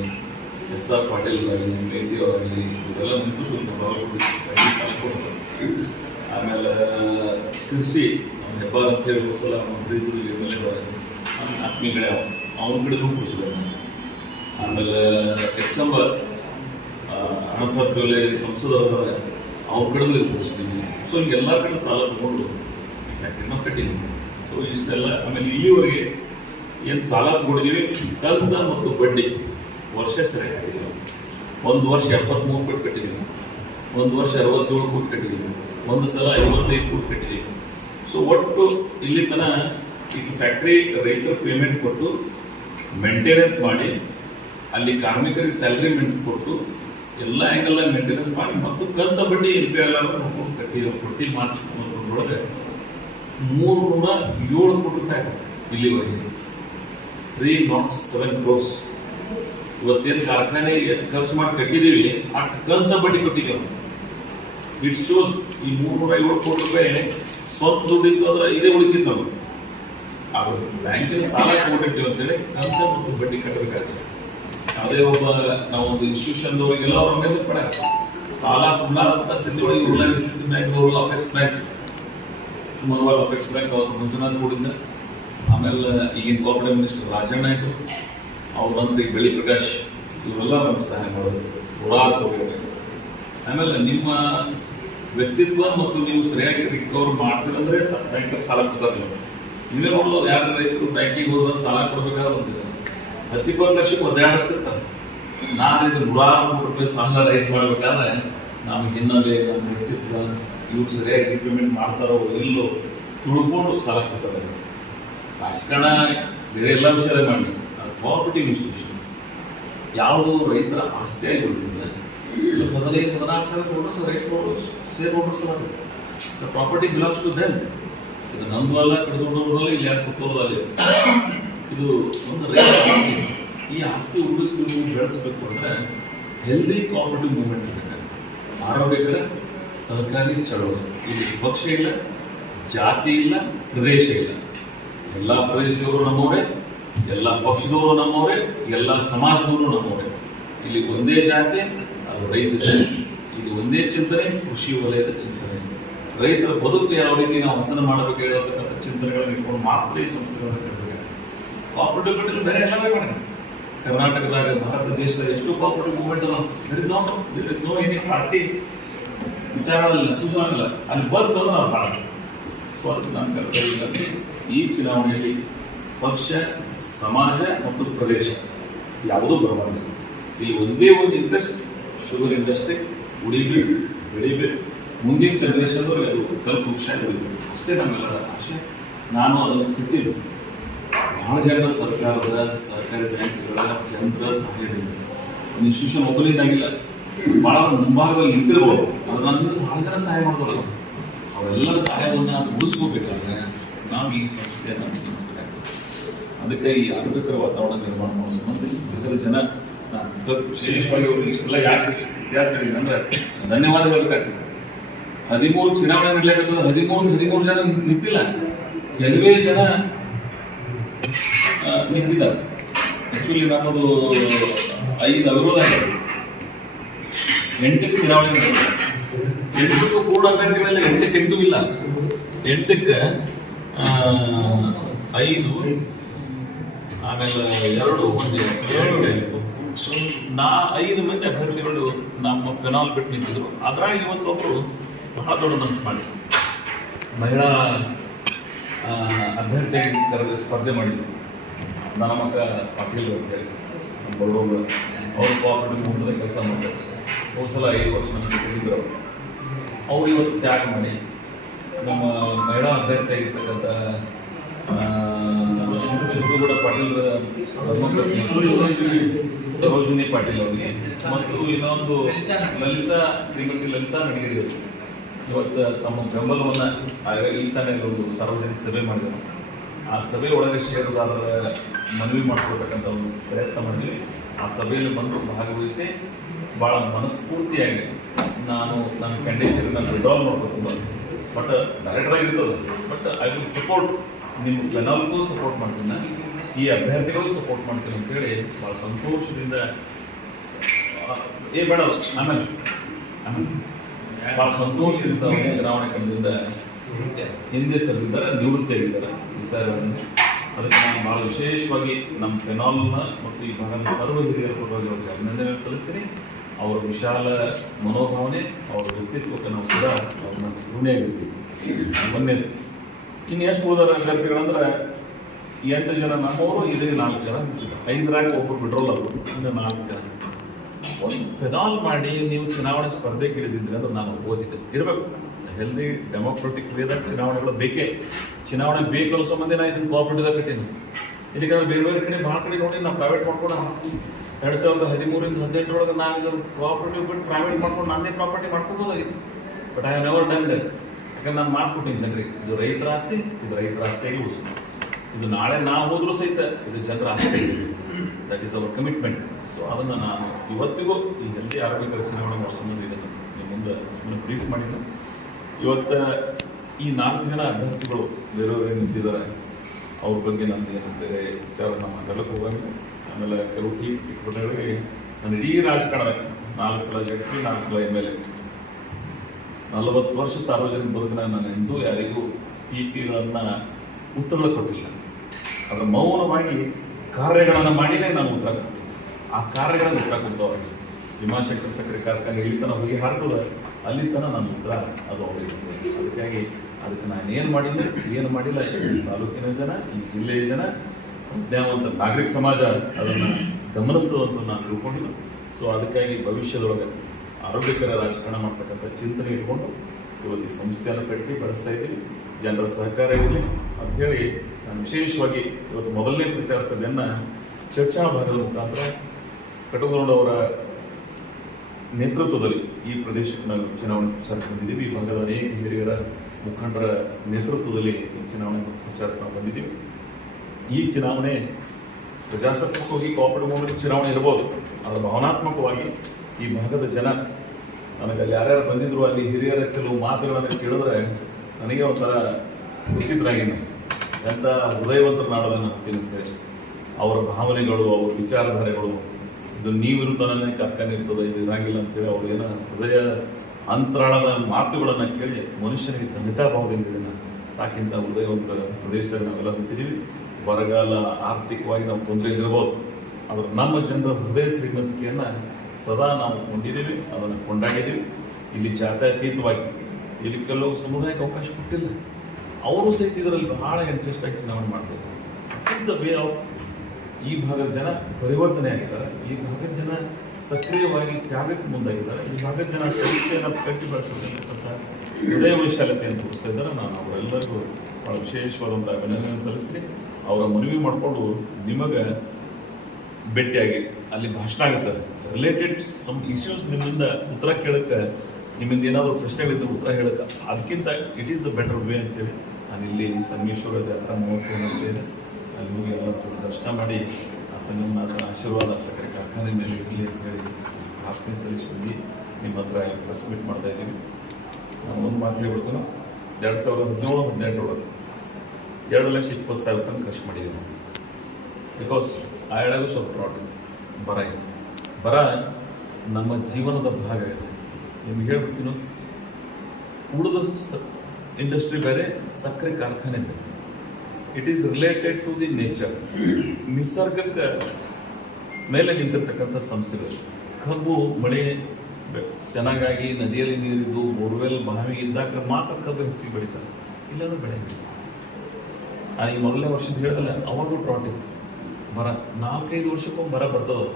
SR ಪಾಟೀಲ್ ಅವರಾಗಲಿ, ಮೇಟಿ ಅವರಾಗಲಿ, ಇವರೆಲ್ಲ ನಿಂತು ಸಾಲ ಕೊಡ್ತಾರೆ. ಆಮೇಲೆ ಸಿರ್ಸಿ ಹೆಬ್ಬಾರ್ ಅಂತೇಳಿ ಸಲ ಮಂತ್ರಿ MLA ಆತ್ಮೀಯಗಳೇ ಅವ್ನ ಕಡೆಗೂ ಕೊಡಿಸಿದ್ದಾರೆ. ಆಮೇಲೆ ಎಕ್ಸಂಬರ್ ಅನಸರ್ ಜೋಲೆ ಸಂಸದರ ಅವ್ರ ಕಡೆದು ಕೊಡಿಸ್ತೀವಿ. ಸೊ ಹಿಂಗೆಲ್ಲ ಕಡೆ ಸಾಲ ತಗೊಂಡು ಫ್ಯಾಕ್ಟ್ರಿನ ಕಟ್ಟಿದ್ದೀವಿ. ಸೊ ಇಷ್ಟೆಲ್ಲ ಆಮೇಲೆ ಇಲ್ಲಿವರೆಗೆ ಏನು ಸಾಲ ತಗೊಂಡಿದ್ದೀವಿ ಕಂತ ಮತ್ತು ಬಡ್ಡಿ ವರ್ಷ ಸರಿಯಾಗಿ ಕಟ್ಟಿದ್ದೀವಿ. ಒಂದು ವರ್ಷ 73 ಕೋಟಿ ಕಟ್ಟಿದ್ದೀವಿ, ಒಂದು ವರ್ಷ 67 ಕೋಟಿ ಕಟ್ಟಿದ್ದೀವಿ, ಒಂದು ಸಲ 55 ಕೋಟಿ ಕಟ್ಟಿದ್ದೀವಿ. ಸೊ ಒಟ್ಟು ಇಲ್ಲಿ ತನಕ ಈಗ ಫ್ಯಾಕ್ಟ್ರಿ ರೈತರ ಪೇಮೆಂಟ್ ಕೊಟ್ಟು ಮೇಂಟೆನೆನ್ಸ್ ಮಾಡಿ ಅಲ್ಲಿ ಕಾರ್ಮಿಕರಿಗೆ ಸ್ಯಾಲ್ರಿ ಕೊಟ್ಟು ಎಲ್ಲ ಆ್ಯಂಗಲ್ ಮೇಂಟೆನೆನ್ಸ್ ಮಾಡಿ ಮತ್ತು ಕಂತ ಬಡ್ಡಿ NPL ಕಟ್ಟಿದ್ದೀವಿ. ಪ್ರತಿ ಮಾರ್ಚ್ 31 307 ಕೋಟಿ ರೂಪಾಯಿ ಆಗುತ್ತೆ ಇಲ್ಲಿವರೆಗೆ. 307 crores ಇವತ್ತೇನು ಕಾರ್ಖಾನೆ ಖರ್ಚು ಮಾಡಿ ಕಟ್ಟಿದ್ದೀವಿ ಅಷ್ಟು ಕಂತ ಬಡ್ಡಿ ಕೊಟ್ಟಿದ್ದೀವಿ. ಇಟ್ ಶೋಸ್ ಈ 307 ಕೋಟಿ ರೂಪಾಯಿ ಸ್ವಂತ ದುಡ್ಡಿತ್ತು ಅಂದ್ರೆ ಇದೇ ಉಳಿತಿತ್ತು ನಾವು. ಬ್ಯಾಂಕಿನ ಸಾಲ ಕೊಟ್ಟಿರ್ತೀವಿ ಅಂತೇಳಿ ಕಂತ ಮತ್ತು ಬಡ್ಡಿ ಕಟ್ಟಬೇಕಾಗ್ತದೆ. ಅದೇ ಒಬ್ಬ ನಾವೊಂದು ಇನ್ಸ್ಟಿಟ್ಯೂಷನ್ದವ್ರಿಗೆಲ್ಲ ಅವ್ರ ಮೇಲೆ ಪಡ ಸಾಲ ಕೊಡಲಾರಂಥ ಸ್ಥಿತಿ ಒಳಗೆ ಇವ್ರಲ್ಲ DCC ಬ್ಯಾಂಕ್ ಅವರು, ಅಪೆಕ್ಸ್ ಬ್ಯಾಂಕ್, ಸುಮಾರು ಅಪೆಕ್ಸ್ ಬ್ಯಾಂಕ್ ಅವ್ರು ಮಂಜುನಾಥ್ ಕೂಡಿಂದ, ಆಮೇಲೆ ಈಗಿನ ಕೋಆಪರೇಟಿವ್ ಮಿನಿಸ್ಟರ್ ರಾಜಣ್ಣ ಇದ್ರು, ಅವ್ರು ಬಂದು ಈಗ ಬೆಳಿ ಪ್ರಕಾಶ್, ಇವರೆಲ್ಲ ನಮ್ಗೆ ಸಹಾಯ ಮಾಡೋದು ಹೋಗಬೇಕು. ಆಮೇಲೆ ನಿಮ್ಮ ವ್ಯಕ್ತಿತ್ವ ಮತ್ತು ನೀವು ಸರಿಯಾಗಿ ರಿಕವರ್ ಮಾಡ್ತೀರಂದ್ರೆ ಬ್ಯಾಂಕರ್ ಸಾಲ ಕೊಡ್ತಾರೆ. ನೀವೇ ನೋಡೋದು ಯಾರು ರೈತರು ಬ್ಯಾಂಕಿಗೆ ಹೋದ್ರೆ ಸಾಲ ಕೊಡ್ಬೇಕಾದ್ರೆ 10-20 ಲಕ್ಷಕ್ಕೆ ಒದ್ದಾಡಿಸ್ತಿರ್ತಾರೆ. ನಾನು ಇದು 100 ಕೋಟಿ ರೂಪಾಯಿ ಸಾಲ ರೈಸ್ ಮಾಡಬೇಕಾದ್ರೆ ನಮ್ಮ ಹಿನ್ನೆಲೆ, ನಮ್ಮ ವ್ಯಕ್ತಿತ್ವ ಇವ್ರು ಸರಿಯಾಗಿ ರಿಪೇಮೆಂಟ್ ಮಾಡ್ತಾರೋ ಇಲ್ಲೋ ತಿಳ್ಕೊಂಡು ಸಾಲ ಕೊಡ್ತಾರೆ. ರಾಜಕಾರಣ ಬೇರೆ ಎಲ್ಲ ವಿಷಯ ಮಾಡಿ ಕೋಆಪರೇಟಿವ್ ಇನ್ಸ್ಟಿಟ್ಯೂಷನ್ಸ್ ಯಾವುದು ರೈತರ ಆಸ್ತಿಯಾಗಿ ಬಿಡುತ್ತಿದೆ. 15-14 ಸಾವಿರ ರೈತರು ಶೇರ್ ಹೋಲ್ಡರ್ಸ್ ಅಲ್ಲ. The property belongs to them. ಇದು ನಂದು ಅಲ್ಲ, ಕಡಿದೋಡೋರಲ್ಲ, ಇಲ್ಲಿ ಯಾರು ಕೂತೋರಲ್ಲ. ಇದು ಒಂದು ರೈತ ಆಸ್ತಿ. ಈ ಆಸ್ತಿ ಉಳಿಸ್ಬೇಕು, ಬೆಳೆಸಬೇಕು ಅಂದರೆ ಹೆಲ್ದಿ ಕೋಆಪರೇಟಿವ್ ಮೂವ್ಮೆಂಟ್ ಇರಬೇಕು. ಆರೋಗ್ಯಕರ ಸರ್ಕಾರಿ ಚಳವಳಿ. ಇಲ್ಲಿ ಪಕ್ಷ ಇಲ್ಲ, ಜಾತಿ ಇಲ್ಲ, ಪ್ರದೇಶ ಇಲ್ಲ. ಎಲ್ಲ ಪ್ರದೇಶದವರು ನಮ್ಮವರೇ, ಎಲ್ಲ ಪಕ್ಷದವರು ನಮ್ಮವರೇ, ಎಲ್ಲ ಸಮಾಜದವರು ನಮ್ಮವರೇ. ಇಲ್ಲಿ ಒಂದೇ ಜಾತಿ, ಅದು ರೈತ. ಇದು ಒಂದೇ ಚಿಂತನೆ, ಕೃಷಿ ವಲಯದ ಚಿಂತನೆ. ರೈತರ ಬದುಕು ಯಾವ ರೀತಿ ನಾವು ಹಸನ ಮಾಡಬೇಕಾಗಿರತಕ್ಕಂಥ ಚಿಂತನೆಗಳನ್ನು ಇಟ್ಕೊಂಡು ಮಾತ್ರ ಈ ಸಂಸ್ಥೆಗಳನ್ನು ಕಟ್ಟಬೇಕು. ಕೋಆಪರೇಟಿವ್ ಕಟ್ಟಲು ಬೇರೆ ಎಲ್ಲವೇ ಮಾಡಿದೆ. ಕರ್ನಾಟಕದಾಗ, ಭಾರತ ದೇಶದ ಎಷ್ಟು ಕೋಆಪರೇಟಿವ್ ಮೂವ್ಮೆಂಟ್ ಅದ. ನೋ ಎನಿ ಪಾರ್ಟಿ ವಿಚಾರಗಳಲ್ಲಿ ಸುಧಾರಿಲ್ಲ. ಅಲ್ಲಿ ಬಂತು ಅಂದ್ರೆ ನಾವು ಭಾರತ. ಸೊ ಅದಕ್ಕೆ ನಾನು ಕರ್ನಾಟಕ ಈ ಚುನಾವಣೆಯಲ್ಲಿ ಪಕ್ಷ, ಸಮಾಜ ಮತ್ತು ಪ್ರದೇಶ ಯಾವುದೂ ಬರಬಾರ್ದು. ಇಲ್ಲಿ ಒಂದೇ ಒಂದು ಇಂಟ್ರೆಸ್ಟ್, ಶುಗರ್ ಇಂಡಸ್ಟ್ರಿ ಉಳಿಬೇಕು, ಬೆಳಿಬೇಕು, ಮುಂದಿನ ಜನರೇಷನ್ದವ್ರು ಅದು ಕಲ್ಪು ವೃಕ್ಷ ಬೆಳಿಬೇಕು. ಅಷ್ಟೇ ನಮ್ಮೆಲ್ಲರ ಆಶೆ. ನಾನು ಅದನ್ನು ಬಿಟ್ಟಿದ್ದು ಬಹಳ ಜನ ಸರ್ಕಾರದ, ಸರ್ಕಾರಿ ಬ್ಯಾಂಕ್ಗಳ ಜನರ ಸಹಾಯದಿಂದ ಒಂದು ಇನ್ಸ್ಟಿಟ್ಯೂಷನ್ ಒಬ್ಬಲಿಂದಾಗಿಲ್ಲ, ಭಾಳ ಮುಂಭಾಗದಲ್ಲಿ ನಿಂತಿರ್ಬೋದು. ಅದು ನನ್ನ ಬಹಳ ಜನ ಸಹಾಯ ಮಾಡಿದ್ರು. ಅವರೆಲ್ಲರ ಸಹಾಯವನ್ನು ಉಳಿಸ್ಕೋಬೇಕಾದ್ರೆ ನಾವು ಈ ಸಂಸ್ಥೆಯನ್ನು ಉಳಿಸ್ಬೇಕಾಗ್ತದೆ. ಅದಕ್ಕೆ ಈ ಆರೋಗ್ಯಕರ ವಾತಾವರಣ ನಿರ್ಮಾಣ ಮಾಡೋ ಸಂಬಂಧ ಇತರ ಜನ ವಿಶೇಷವಾಗಿ ಅವರು ಇಷ್ಟೆಲ್ಲ ಯಾಕೆ ಇತಿಹಾಸ ಹೇಳಿದೆ ಅಂದರೆ ಧನ್ಯವಾದ ಹೇಳಬೇಕಾಗ್ತದೆ. 13 ಚುನಾವಣೆ ನಡೀಲಿಕ್ಕೆ 13 ಜನ ನಿಂತಿಲ್ಲ, ಕೆಲವೇ ಜನ ನಿಂತಿದ್ದಾರೆ. ಆ್ಯಕ್ಚುಲಿ ನಮ್ಮದು 5 ಅವಿರೋಧ ಆಗಿದೆ. 8ಕ್ಕೆ ಚುನಾವಣೆ ನಡೆದಿದೆ. 8ಕ್ಕೂ ಪೂರ್ಣ ಅಭ್ಯರ್ಥಿಗಳಲ್ಲಿ 8ಕ್ಕೆ 8 ಇಲ್ಲ. 8ಕ್ಕೆ 5, ಆಮೇಲೆ 2 1 ಆಯಿತು. 5 ಮಂದಿ ಅಭ್ಯರ್ಥಿಗಳು ನಮ್ಮ ಪೆನಾಲ್ ಬಿಟ್ಟು ನಿಂತಿದ್ರು. ಅದ್ರಾಗ ಇವತ್ತೊಬ್ಬರು ಬಹಳ ದೊಡ್ಡ ಮನಸ್ಸು ಮಾಡಿದ್ರು. ಮಹಿಳಾ ಅಭ್ಯರ್ಥಿಯಾಗಿ ಕರೆದು ಸ್ಪರ್ಧೆ ಮಾಡಿದ್ರು. ನಾಮಕ ಪಾಟೀಲ್ ಅಂತೇಳಿ ನಮ್ಮ ಬಡವರು. ಅವರು ಕೋಆಪರೇಟಿವ್ ಮೂವ್ಮೆಂಟ್ದಾಗ ಕೆಲಸ ಮಾಡ್ತಾರೆ. ಹೋದ ಸಲ 5 ವರ್ಷ ನಮಗೆ ತಿಳಿದ್ರು. ಅವರು ಇವತ್ತು ತ್ಯಾಗ ಮಾಡಿ ನಮ್ಮ ಮಹಿಳಾ ಅಭ್ಯರ್ಥಿಯಾಗಿರ್ತಕ್ಕಂಥ ಸಿದ್ದಗೌಡ ಪಾಟೀಲ್, ಸರೋಜಿನಿ ಪಾಟೀಲ್ ಅವರಿಗೆ ಮತ್ತು ಇನ್ನೊಂದು ಶ್ರೀಮತಿ ಲಲಿತಾ ನಡಿಗೇರಿ ಇವತ್ತು ತಮ್ಮ ಬೆಂಬಲವನ್ನು ಈ ತಾನೇ ಒಂದು ಸಾರ್ವಜನಿಕ ಸಭೆ ಮಾಡಿದರು. ಆ ಸಭೆ ಒಳಗೆ ಷೇರುದಾರರ ಮನವಿ ಮಾಡಿಕೊಳ್ತಕ್ಕಂಥ ಒಂದು ಪ್ರಯತ್ನ ಮಾಡಿದ್ವಿ. ಆ ಸಭೆಯಲ್ಲಿ ಬಂದು ಭಾಗವಹಿಸಿ ಭಾಳ ಮನಸ್ಫೂರ್ತಿಯಾಗಿ ನಾನು ನನ್ನ ಕ್ಯಾಂಡಿಡೇಟ್ ನಾನು ವಿಡ್ರಾಲ್ ಮಾಡ್ಕೊತೀನಿ. ಬಟ್ ಡೈರೆಕ್ಟರ್ ಆಗಿರ್ತದೆ. ಬಟ್ ಐ ವಿಲ್ ಸಪೋರ್ಟ್, ನಿಮ್ಮ ಪೆನಾಲ್ಗೂ ಸಪೋರ್ಟ್ ಮಾಡ್ತೀನಿ, ಈ ಅಭ್ಯರ್ಥಿಗಳಿಗೂ ಸಪೋರ್ಟ್ ಮಾಡ್ತೀನಿ ಅಂತೇಳಿ ಭಾಳ ಸಂತೋಷದಿಂದ ಬೇಡ ಆಮೇಲೆ ಭಾಳ ಸಂತೋಷದಿಂದ ಅವರು ಚುನಾವಣೆ ಕಣದಿಂದ ಹಿಂದೆ ಸರಿದಿದ್ದಾರೆ, ನಿವೃತ್ತಿಯಾಗಿದ್ದಾರೆ ಈ ಸಾರಿ. ಅದಕ್ಕೆ ನಾನು ಭಾಳ ವಿಶೇಷವಾಗಿ ನಮ್ಮ ಫೆನಾಲ್ನ ಮತ್ತು ಈ ಭಾಗದ ಸರ್ವ ಹಿರಿಯರ ಪರವಾಗಿ ಅವರಿಗೆ ಅಭಿನಂದನೆ ಸಲ್ಲಿಸ್ತೀನಿ. ಅವರ ವಿಶಾಲ ಮನೋಭಾವನೆ, ಅವರ ವ್ಯಕ್ತಿತ್ವಕ್ಕೆ ನಾವು ಸದಾ ಅವ್ರನ್ನ ಋಣಿಯಾಗಿರ್ತೀವಿ. ಮೊನ್ನೆ ಇನ್ನು ಎಷ್ಟು ಉಳಿದಾರ ಅಭ್ಯರ್ಥಿಗಳಂದ್ರೆ 8 ಜನ ನಮ್ಮವರು, ಇದೇ 4 ಜನ ನಿಂತಿದ್ದಾರೆ. 5ರಾಗ ಒಬ್ಬರು ಬಿಟ್ರೋಲ್ ಅವರು, ಇನ್ನು 4 ಜನ. ಒಂದು ಫೆನಾಲ್ ಮಾಡಿ ನೀವು ಚುನಾವಣೆ ಸ್ಪರ್ಧೆಗೆ ಇಳಿದಿದ್ರೆ ಅಂದ್ರೆ ನಾನು ಓದಿದ್ದೆ ಇರಬೇಕು. ಹೆಲ್ದಿ ಡೆಮೋಕ್ರೆಟಿಕ್ ವೇದಾಗ ಚುನಾವಣೆಗಳು ಬೇಕೇ. ಚುನಾವಣೆ ಬೇಕಲ್ಲ ಸಂಬಂಧ ನಾನು ಇದನ್ನು ಕೋಆಪರೇಟಿವ್ದಾಗ ಕಟ್ಟೀನಿ. ಇದಕ್ಕೆ ಬೇರೆ ಬೇರೆ ಕಡೆ ಭಾಳ ಕಡೆ ನೋಡಿ ನಾವು ಪ್ರೈವೇಟ್ ಮಾಡ್ಕೊಂಡು 2013 ಇಂದ 2018 ನಾನು ಇದನ್ನು ಕೋಆಪರೇಟಿವ್ ಬಿಟ್ಟು ಪ್ರೈವೇಟ್ ಮಾಡ್ಕೊಂಡು ನನ್ನದೇ ಪ್ರಾಪರ್ಟಿ ಮಾಡ್ಕೋಬೋದಾಗಿತ್ತು. But I have never done that. ಯಾಕಂದ್ರೆ ನಾನು ಮಾಡ್ಕೊಟ್ಟಿನಿ ಜನರಿಗೆ, ಇದು ರೈತರ ಆಸ್ತಿ, ಇದು ರೈತರ ಆಸ್ತಿಯಾಗಿ ಉಳಿಸು. ಇದು ನಾಳೆ ನಾವು ಹೋದ್ರೂ ಸಹಿತ ಇದು ಜನರ ಆಸ್ತಿ. That is our commitment. So ಅದನ್ನು ನಾನು ಇವತ್ತಿಗೂ ಈ ಹೆಲ್ದಿ ಆರೋಗ್ಯಕರ ಚುನಾವಣೆ ಮಾಡೋ ಸಂಬಂಧ ಇದನ್ನು ನಿಮ್ಮ ಮುಂದೆ ಸುಮ್ಮನೆ ಬ್ರೀಫ್ ಮಾಡಿದ್ದು. ಇವತ್ತು ಈ 4 ಜನ ಅಭ್ಯರ್ಥಿಗಳು ಬೇರೆಯವರೇ ನಿಂತಿದ್ದಾರೆ. ಅವ್ರ ಬಗ್ಗೆ ನಮ್ದು ಏನು ಬೇರೆ ವಿಚಾರ ನಾವು ಮಾತಾಡೋಕ್ಕೆ ಹೋಗಂಗಿಲ್ಲ. ಆಮೇಲೆ ಕೆಲವು ಟೀಕೆಗಳಿಗೆ ನಾನು ಇಡೀ ರಾಜಕಾರಣದಾಗ 4 ಸಲ ಜಡ್ಪಿ, 4 ಸಲ MLA, 40 ವರ್ಷ ಸಾರ್ವಜನಿಕ ಬದುಕಿನ ನಾನು ಎಂದೂ ಯಾರಿಗೂ ಟೀಕೆಗಳನ್ನು ಉತ್ತರಗಳು ಕೊಟ್ಟಿಲ್ಲ. ಅದರ ಮೌನವಾಗಿ ಕಾರ್ಯಗಳನ್ನು ಮಾಡಿನೇ ನಾನು ಉತ್ತರ ಕೊಡ್ತೀನಿ. ಆ ಕಾರ್ಯಗಳನ್ನು ಉತ್ತರ ಕೊಡ್ತಾವೆ. ಭೀಮಾಶಂಕರ್ ಸಕ್ಕರೆ ಕಾರ್ಖಾನೆ ಇಲ್ಲಿ ತನಕ ಹೋಗಿ ಹಾರ್ತದೆ, ಅಲ್ಲಿ ತನಕ ನನ್ನ ಉತ್ತರ ಅದು ಅವರಿಗೆ. ಅದಕ್ಕಾಗಿ ಅದಕ್ಕೆ ನಾನು ಏನು ಮಾಡಿಲ್ಲ ಈ ತಾಲೂಕಿನ ಜನ, ಈ ಜಿಲ್ಲೆಯ ಜನ, ವಿದ್ಯಾವಂತ ನಾಗರಿಕ ಸಮಾಜ ಅದನ್ನು ಗಮನಿಸ್ತದಂತ ನಾನು ತಿಳ್ಕೊಂಡಿಲ್ಲ. ಸೊ ಅದಕ್ಕಾಗಿ ಭವಿಷ್ಯದೊಳಗೆ ಆರೋಗ್ಯಕರ ರಾಜಕಾರಣ ಮಾಡ್ತಕ್ಕಂಥ ಚಿಂತನೆ ಇಟ್ಕೊಂಡು ಇವತ್ತು ಈ ಸಂಸ್ಥೆಯನ್ನು ಕಟ್ಟಿ ಬೆಳೆಸ್ತಾ ಇದ್ದೀವಿ. ಜನರ ಸಹಕಾರ ಇರಲಿ ಅಂಥೇಳಿ ನಾನು ವಿಶೇಷವಾಗಿ ಇವತ್ತು ಮೊದಲನೇ ಪ್ರಚಾರ ಸಭೆಯನ್ನು ಚರ್ಚಾ ಭಾಗದ ಮುಖಾಂತರ ಕಟಗೌಡವರ ನೇತೃತ್ವದಲ್ಲಿ ಈ ಪ್ರದೇಶಕ್ಕೆ ನಾವು ಚುನಾವಣೆ ಪ್ರಚಾರಕ್ಕೆ ಬಂದಿದ್ದೀವಿ. ಈ ಭಾಗದ ಅನೇಕ ಹಿರಿಯರ ಮುಖಂಡರ ನೇತೃತ್ವದಲ್ಲಿ ಈ ಚುನಾವಣೆ ಪ್ರಚಾರಕ್ಕೆ ನಾವು ಬಂದಿದ್ದೀವಿ. ಈ ಚುನಾವಣೆ ಪ್ರಜಾಸತ್ತಾತ್ಮಕವಾಗಿ ಕೋಆಪರೇಟಿವ್ ಮೂಲಕ ಚುನಾವಣೆ ಇರ್ಬೋದು, ಆದರೆ ಭಾವನಾತ್ಮಕವಾಗಿ ಈ ಭಾಗದ ಜನ ನನಗೆ ಅಲ್ಲಿ ಯಾರ್ಯಾರು ಬಂದಿದ್ರು ಅಲ್ಲಿ ಹಿರಿಯರ ಕೆಲವು ಮಾತುಗಳನ್ನು ಕೇಳಿದ್ರೆ ನನಗೆ ಒಂಥರ ಗೊತ್ತಿದ್ರಾಗಿನ ಎಂಥ ಹೃದಯವಂತರ ನಾಡೋದನ್ನು ಅಂತೇಳಿ ಅವರ ಭಾವನೆಗಳು, ಅವರ ವಿಚಾರಧಾರೆಗಳು, ಇದು ನೀವಿರುತ್ತ ನನ್ನ ಕಾರ್ಖಾನೆ ಇರ್ತದೆ, ಇದು ಇರಂಗಿಲ್ಲ ಅಂತೇಳಿ ಅವ್ರು ಏನೋ ಹೃದಯ ಅಂತರಾಳದ ಮಾತುಗಳನ್ನು ಕೇಳಿ ಮನುಷ್ಯನಿಗೆ ಧನ್ಯತಾಭಾವದಿಂದ ಇದನ್ನು ಸಾಕಿಂತ ಹೃದಯವಂತರ ಪ್ರದೇಶದಲ್ಲಿ ನಾವೆಲ್ಲ ನಿಂತಿದ್ದೀವಿ. ಬರಗಾಲ, ಆರ್ಥಿಕವಾಗಿ ನಾವು ತೊಂದರೆ ಇದಿರ್ಬೋದು, ಆದರೆ ನಮ್ಮ ಜನರ ಹೃದಯ ಶ್ರೀಮಂತಿಕೆಯನ್ನು ಸದಾ ನಾವು ಹೊಂದಿದ್ದೀವಿ, ಅದನ್ನು ಕೊಂಡಾಡಿದ್ದೀವಿ. ಇಲ್ಲಿ ಜಾತ್ಯತೀತವಾಗಿ ಇಲ್ಲಿ ಕೆಲವು ಸಮುದಾಯಕ್ಕೆ ಅವಕಾಶ ಕೊಟ್ಟಿಲ್ಲ, ಅವರು ಸಹಿತ ಇದರಲ್ಲಿ ಬಹಳ ಇಂಟ್ರೆಸ್ಟಾಗಿ ಚುನಾವಣೆ ಮಾಡ್ತಾರೆ. ಇಸ್ ದ ವೇ ಆಫ್ ಈ ಭಾಗದ ಜನ ಪರಿವರ್ತನೆ ಆಗಿದ್ದಾರೆ. ಈ ಭಾಗದ ಜನ ಸಕ್ರಿಯವಾಗಿ ತ್ಯಾಗಕ್ಕೆ ಮುಂದಾಗಿದ್ದಾರೆ. ಈ ಭಾಗದ ಜನ ಸಂಸ್ಥೆಯನ್ನು ಕಟ್ಟಿ ಬೆಳೆಸೋದಂತ ಹೃದಯ ವೈಶಾಲ್ಯತೆಯನ್ನು ತೋರಿಸ್ತಾ ಇದ್ದಾರೆ. ನಾನು ಅವರೆಲ್ಲರಿಗೂ ಭಾಳ ವಿಶೇಷವಾದಂಥ ಅಭಿನಂದನೆ ಸಲ್ಲಿಸ್ತೀನಿ. ಅವರ ಮನವಿ ಮಾಡಿಕೊಂಡು ನಿಮಗೆ ಭೇಟಿಯಾಗಿ ಅಲ್ಲಿ ಭಾಷಣ ಆಗುತ್ತೆ, ರಿಲೇಟೆಡ್ ಸಮ್ ಇಶ್ಯೂಸ್ ನಿಮ್ಮಿಂದ ಉತ್ತರ ಕೇಳಕ್ಕೆ, ನಿಮ್ಮಿಂದ ಏನಾದರೂ ಪ್ರಶ್ನೆಗಳಿದ್ದರೆ ಉತ್ತರ ಹೇಳಕ್ಕೆ, ಅದಕ್ಕಿಂತ it is the better way ಅಂತೇಳಿ ನಾನು ಇಲ್ಲಿ ಸಂಗಮೇಶ್ವರ ಜಾತ್ರಾ ಮಹೋತ್ಸವ ಅಂತೇಳಿ ಅಲ್ಲಿ ಹೋಗಿ ಎಲ್ಲ ದರ್ಶನ ಮಾಡಿ ಆ ಸಂಗಮನಾಥನ ಆಶೀರ್ವಾದ ಸಕ್ಕರೆ ಕಾರ್ಖಾನೆ ಮೇಲೆ ಇರಲಿ ಅಂತೇಳಿ ಪ್ರಾರ್ಥನೆ ಸಲ್ಲಿಸಿ ಬಂದು ನಿಮ್ಮ ಹತ್ರ ಪ್ರೆಸ್ ಮೀಟ್ ಮಾಡ್ತಾ ಇದ್ದೀವಿ. ನಾನು ಒಂದು ಮಾತು ಹೇಳ್ಬಿಡ್ತೀನಿ, 2017-18 ಒಳಗೆ 2,20,000 ರೂಪಾಯಿ ಖರ್ಚು ಮಾಡಿದ್ದೀವಿ. ಬಿಕಾಸ್ ಆ ಎಳೆಗೂ ಸ್ವಲ್ಪ ಡ್ರಾಟ್ ಇತ್ತು, ಬರ ಇತ್ತು. ಬರ ನಮ್ಮ ಜೀವನದ ಭಾಗ ಇದೆ. ನಿಮ್ಗೆ ಹೇಳ್ಬಿಡ್ತೀನೋ, ಉಳಿದ ಇಂಡಸ್ಟ್ರಿ ಬೇರೆ, ಸಕ್ಕರೆ ಕಾರ್ಖಾನೆ ಬೇರೆ. It is related to the nature. ನಿಸರ್ಗಕ್ಕೆ ಮೇಲೆ ನಿಂತಿರ್ತಕ್ಕಂಥ ಸಂಸ್ಥೆಗಳು. ಕಬ್ಬು ಮಳೆ ಚೆನ್ನಾಗಾಗಿ ನದಿಯಲ್ಲಿ ನೀರಿದ್ದು ಬೋರ್ವೆಲ್ ಬಾವಿ ಇದ್ದಾಗ ಮಾತ್ರ ಕಬ್ಬು ಹೆಚ್ಚಿಗೆ ಬೆಳೀತಾರೆ, ಇಲ್ಲಾಂದ್ರೆ ಬೆಳೆಯಂಗಿಲ್ಲ. ನಾನು ಈ ಮೊದಲನೇ ವರ್ಷದ ಹೇಳಿದಲ್ಲ, ಅವಾಗೂ ಡ್ರಾಟ್ ಇತ್ತು, ಬರ 4-5 ವರ್ಷಕ್ಕೊಮ್ಮೆ ಬರ ಬರ್ತದೆ.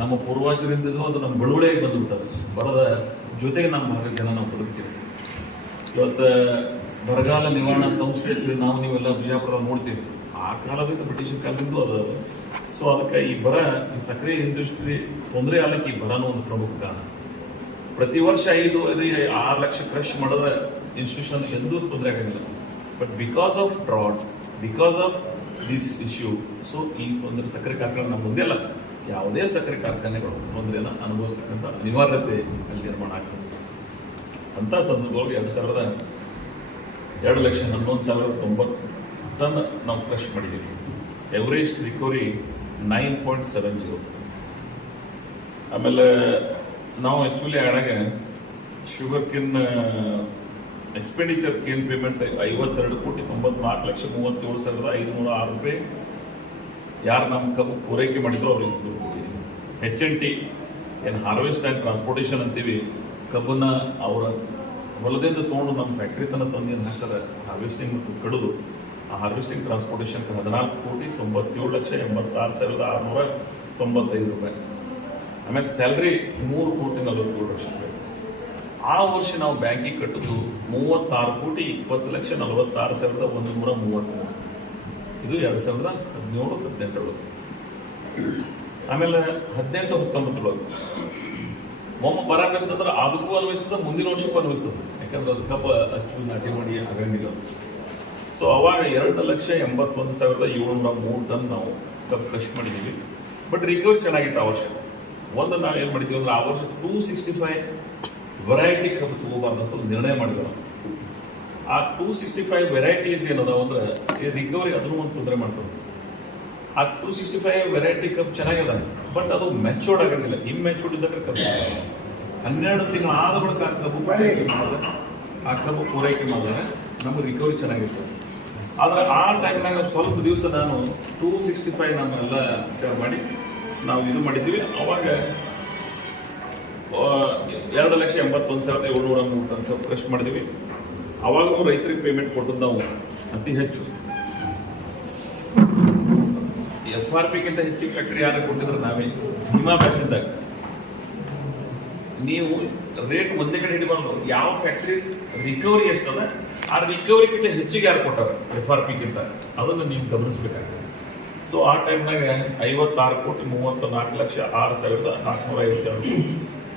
ನಮ್ಮ ಪೂರ್ವಜರಿಂದಲೂ ಅದು ನಮ್ಮ ಬಳುವಳಿಯಾಗಿ ಬಂದುಬಿಟ್ಟದೆ. ಬರದ ಜೊತೆಗೆ ನಮ್ಮ ಭಾಗದ ಜನ ನಾವು ಬದುಕ್ತೀವಿ. ಇವತ್ತು ಬರಗಾಲ ನಿವಾರಣಾ ಸಂಸ್ಥೆ ಅಂತೇಳಿ ನಾವು ನೀವೆಲ್ಲ ಬಿಜಾಪುರ ನೋಡ್ತೀವಿ. ಆ ಕಾಲದಿಂದ ಬ್ರಿಟಿಷ್ ಕಾಲದಿಂದ ಅದು. ಸೊ ಅದಕ್ಕೆ ಈ ಬರ, ಈ ಸಕ್ಕರೆ ಇಂಡಸ್ಟ್ರಿ ತೊಂದರೆ ಆಗಲಿಕ್ಕೆ ಈ ಬರನೂ ಒಂದು ಪ್ರಮುಖ ಕಾರಣ. ಪ್ರತಿ ವರ್ಷ 5-6 ಲಕ್ಷ ಕ್ರಶ್ ಮಾಡಿದ್ರೆ ಇನ್ಸ್ಟಿಟ್ಯೂಷನ್ ಎಂದೂ ತೊಂದರೆ ಆಗಂಗಿಲ್ಲ. But because of drought, because of this issue, so ಈ ತೊಂದರೆ ಸಕ್ಕರೆ ಕಾರ್ಖಾನೆ ನಮ್ಮ ಮುಂದೆ ಅಲ್ಲ, ಯಾವುದೇ ಸಕ್ಕರೆ ಕಾರ್ಖಾನೆಗಳು ತೊಂದರೆಯನ್ನು ಅನುಭವಿಸ್ತಕ್ಕಂಥ ಅನಿವಾರ್ಯತೆ ಅಲ್ಲಿ ನಿರ್ಮಾಣ ಆಗ್ತದೆ. ಅಂಥ ಸಂದರ್ಭಗಳು 2,11,90,90 ಟನ್ ನಾವು ಕ್ರಶ್ ಮಾಡಿದ್ದೀವಿ. Average recovery 9.70. ಆಮೇಲೆ ನಾವು ಆ್ಯಕ್ಚುಲಿ ಆಡಾಗ ಶುಗರ್ ಕಿನ್ ಎಕ್ಸ್ಪೆಂಡಿಚರ್ ಕೇನ್ ಪೇಮೆಂಟ್ 52,94,37,506 ರೂಪಾಯಿ ಯಾರು ನಮ್ಮ ಕಬ್ಬು ಪೂರೈಕೆ ಮಾಡಿದ್ರು ಅವ್ರಿಗೆ ದುಡ್ಡು ಕೊಟ್ಟಿದ್ದೀವಿ. HNT ಏನು ಹಾರ್ವೆಸ್ಟ್ ಆ್ಯಂಡ್ ಟ್ರಾನ್ಸ್ಪೋರ್ಟೇಷನ್ ಅಂತೀವಿ, ಕಬ್ಬನ್ನ ಅವರ ಹೊಲದಿಂದ ತೊಗೊಂಡು ನಮ್ಮ ಫ್ಯಾಕ್ಟ್ರಿ ತನಕ ತಂದು ಏನು ಹಾಕ್ತಾರೆ ಹಾರ್ವೆಸ್ಟಿಂಗ್ ಮತ್ತು ಕಡಿದು ಆ ಹಾರ್ವೆಸ್ಟಿಂಗ್ ಟ್ರಾನ್ಸ್ಪೋರ್ಟೇಷನ್ಗೆ 14,96,86,695 ರೂಪಾಯಿ. ಆಮೇಲೆ ಸ್ಯಾಲ್ರಿ 3,47,00,000 ರೂಪಾಯಿ. ಆ ವರ್ಷ ನಾವು ಬ್ಯಾಂಕಿಗೆ ಕಟ್ಟಿದ್ದು 36,20,46,133. ಇದು 2017-18 ಆಮೇಲೆ 18-19 ಒಮ್ಮೆ ಬರಬೇಕಂತಂದ್ರೆ ಅದಕ್ಕೂ ಅನ್ವಯಿಸ್ತದೆ, ಮುಂದಿನ ವರ್ಷಕ್ಕೂ ಅನ್ವಯಿಸ್ತದೆ. ಯಾಕಂದ್ರೆ ಅದು ಕಬ್ಬ ಅಚ್ಚು ನಾಟಿ ಮಾಡಿ ಆಗಂಗಿಲ್ಲ. ಸೊ ಅವಾಗ 2,81,703 ಟನ್ ನಾವು ಕಬ್ಬು ಫ್ರೆಶ್ ಮಾಡಿದ್ದೀವಿ. ಬಟ್ ರಿಕವರಿ ಚೆನ್ನಾಗಿತ್ತು ಆ ವರ್ಷ. ಒಂದು ನಾವು ಏನು ಮಾಡಿದ್ದೀವಿ ಅಂದ್ರೆ ಆ ವರ್ಷ 265 ವೆರೈಟಿ ಕಬ್ಬು ತಗೋಬಾರ್ದಂತ ಒಂದು ನಿರ್ಣಯ ಮಾಡಿದ್ರು. ಆ 265 ವೆರೈಟೀಸ್ ಏನದಾವ ಅಂದ್ರೆ ಈ ರಿಕವರಿ ಅದನ್ನು ಒಂದು ತೊಂದರೆ ಮಾಡ್ತದೆ. ಆ 265 ವೆರೈಟಿ ಕಬ್ಬು ಚೆನ್ನಾಗಿದೆ, ಬಟ್ ಅದು ಮೆಚೂರ್ಡ್ ಆಗಿರಲಿಲ್ಲ. ಇಮ್ಮೆಚೂರ್ಡ್ ಇದ್ದಾಗ ಕಬ್ಬು 12 ತಿಂಗಳು ಆದ ಬಳಿಕ ಆ ಕಬ್ಬು ಪೂರೈಕೆ ಮಾಡಿದ್ರೆ ನಮಗೆ ರಿಕವರಿ ಚೆನ್ನಾಗಿರ್ತದೆ. ಆದರೆ ಆ ಟೈಮ್ನಾಗ ಸ್ವಲ್ಪ ದಿವಸ ನಾನು 265 ನಮ್ಮೆಲ್ಲ ವಿಚಾರ ಮಾಡಿ ನಾವು ಇದು ಮಾಡಿದ್ದೀವಿ. ಅವಾಗ 2,81,703 ಟನ್ ಕಬ್ಬು ಫ್ರೆಶ್ ಮಾಡಿದ್ದೀವಿ. ಅವಾಗ ರೈತರಿಗೆ ಪೇಮೆಂಟ್ ಕೊಟ್ಟದ್ದು ನಾವು ಅತಿ ಹೆಚ್ಚು. FRPಗಿಂತ ಹೆಚ್ಚಿಗೆ ಫ್ಯಾಕ್ಟ್ರಿ ಯಾರು ಕೊಟ್ಟಿದ್ರೆ ನಾವೇ. ಹಿಮಾ ಬೇಸಿದ್ದಾಗ ನೀವು ರೇಟ್ ಒಂದೇ ಕಡೆ ಹಿಡಿಬಾರ್ದು. ಯಾವ ಫ್ಯಾಕ್ಟ್ರೀಸ್ ರಿಕವರಿ ಎಷ್ಟದ ಆ ರಿಕವರಿಗಿಂತ ಹೆಚ್ಚಿಗೆ ಯಾರು ಕೊಟ್ಟಾರ FRPಗಿಂತ ಅದನ್ನು ನೀವು ಗಮನಿಸ್ಬೇಕಾಗ್ತದೆ. ಸೊ ಆ ಟೈಮ್ನಾಗ 56,34,06,452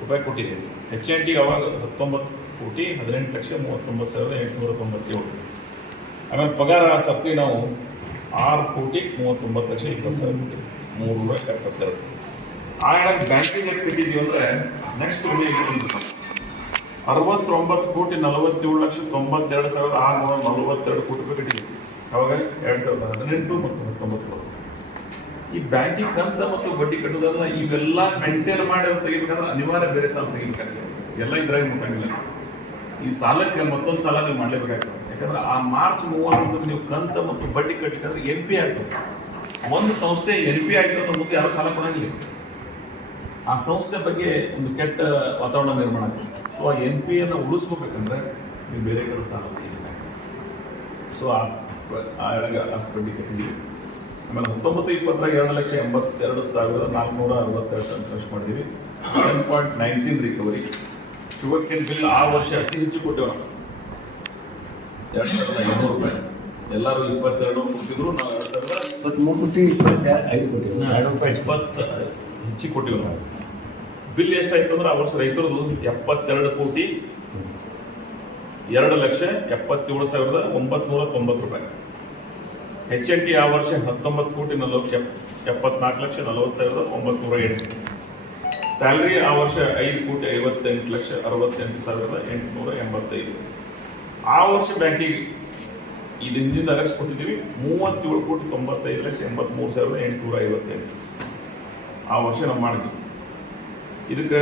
ರೂಪಾಯಿ ಕೊಟ್ಟಿದ್ದೀವಿ. HNT ಅವಾಗ 19,18,39,897. ಆಮೇಲೆ ಪಗಾರ ಸಪ್ಲಿ ನಾವು 6,39,20,000 372. ಆ ಹೇಳಕ್ಕೆ ಬ್ಯಾಂಕಿಂಗ್ ಎಷ್ಟು ಕಟ್ಟಿದ್ದೀವಿ ಅಂದರೆ ನೆಕ್ಸ್ಟ್ 69,47,92,642 ಕೋಟಿ ರೂಪಾಯಿ ಕಟ್ಟಿದ್ದೀವಿ. ಅವಾಗ 2018 ಮತ್ತು 19. ಈ ಬ್ಯಾಂಕಿಂಗ್ ಕಂತ ಮತ್ತು ಬಡ್ಡಿ ಕಟ್ಟೋದಲ್ಲ ಇವೆಲ್ಲ ಮೇಂಟೈನ್ ಮಾಡಿ ಅವ್ರು ತೆಗಿಬೇಕಂದ್ರೆ ಅನಿವಾರ್ಯ ಬೇರೆ ಸಾಲ ತೆಗಿಬೇಕಾಗ್ತದೆ. ಎಲ್ಲ ಇದ್ರಾಗ ಮುಟ್ಟಂಗಿಲ್ಲ. ಈ ಸಾಲಕ್ಕೆ ಮತ್ತೊಂದು ಸಾಲ ನೀವು ಮಾಡಲೇಬೇಕಾಗ್ತದೆ. ಯಾಕಂದ್ರೆ ಆ ಮಾರ್ಚ್ 31 ನೀವು ಕಂತ ಮತ್ತು ಬಡ್ಡಿ ಕಟ್ಟಲಿಕ್ಕಂದ್ರೆ NP ಆಗ್ತದೆ. ಒಂದು ಸಂಸ್ಥೆ NP ಆಯ್ತು ಅನ್ನೋ ಮತ್ತೆ ಯಾರು ಸಾಲ ಕೊಡಂಗಿಲ್ಲ. ಆ ಸಂಸ್ಥೆ ಬಗ್ಗೆ ಒಂದು ಕೆಟ್ಟ ವಾತಾವರಣ ನಿರ್ಮಾಣ ಆಗ್ತದೆ. ಸೊ ಆ NPಯನ್ನು ಉಳಿಸ್ಕೋಬೇಕಂದ್ರೆ ನೀವು ಬೇರೆ ಕಡೆ ಸಾಲ ತೆಗಿಬೇಕಾಗ್ತದೆ. ಸೊ ಆ ಅಷ್ಟು ಬಡ್ಡಿ ಕಟ್ಟಿದ್ದೀವಿ. ಆಮೇಲೆ 19-20 2,82,462 ಟನ್ ಖರ್ಚು ಮಾಡಿದ್ದೀವಿ. 10.19 ರಿಕವರಿ. ಶುಗರ್ ಕೇನ್ ಬಿಲ್ ಆ ವರ್ಷ ಅತಿ ಹೆಚ್ಚು ಕೊಟ್ಟೇವೆ ನಾವು 2,500 ರೂಪಾಯಿ. ಎಲ್ಲರೂ 22 ಕೊಟ್ಟಿದ್ರು, ನಾವು 2,23,25 ಹೆಚ್ಚಿಗೆ ಕೊಟ್ಟಿವಿ ನಾವು. ಬಿಲ್ ಎಷ್ಟಾಯ್ತು ಅಂದ್ರೆ ಆ ವರ್ಷ ರೈತರದು 72,2,77,990 ರೂಪಾಯಿ. HNT ಆ ವರ್ಷ 19,74,40,908. ಸ್ಯಾಲ್ರಿ ಆ ವರ್ಷ 5,58,68,68,885. ಆ ವರ್ಷ ಬ್ಯಾಂಕಿಗೆ ಇದು ಹಿಂದಿಂದ ಅರೆಸ್ಟ್ ಕೊಟ್ಟಿದ್ದೀವಿ 37,95,83,858. ಆ ವರ್ಷ ನಾವು ಮಾಡಿದ್ವಿ. ಇದಕ್ಕೆ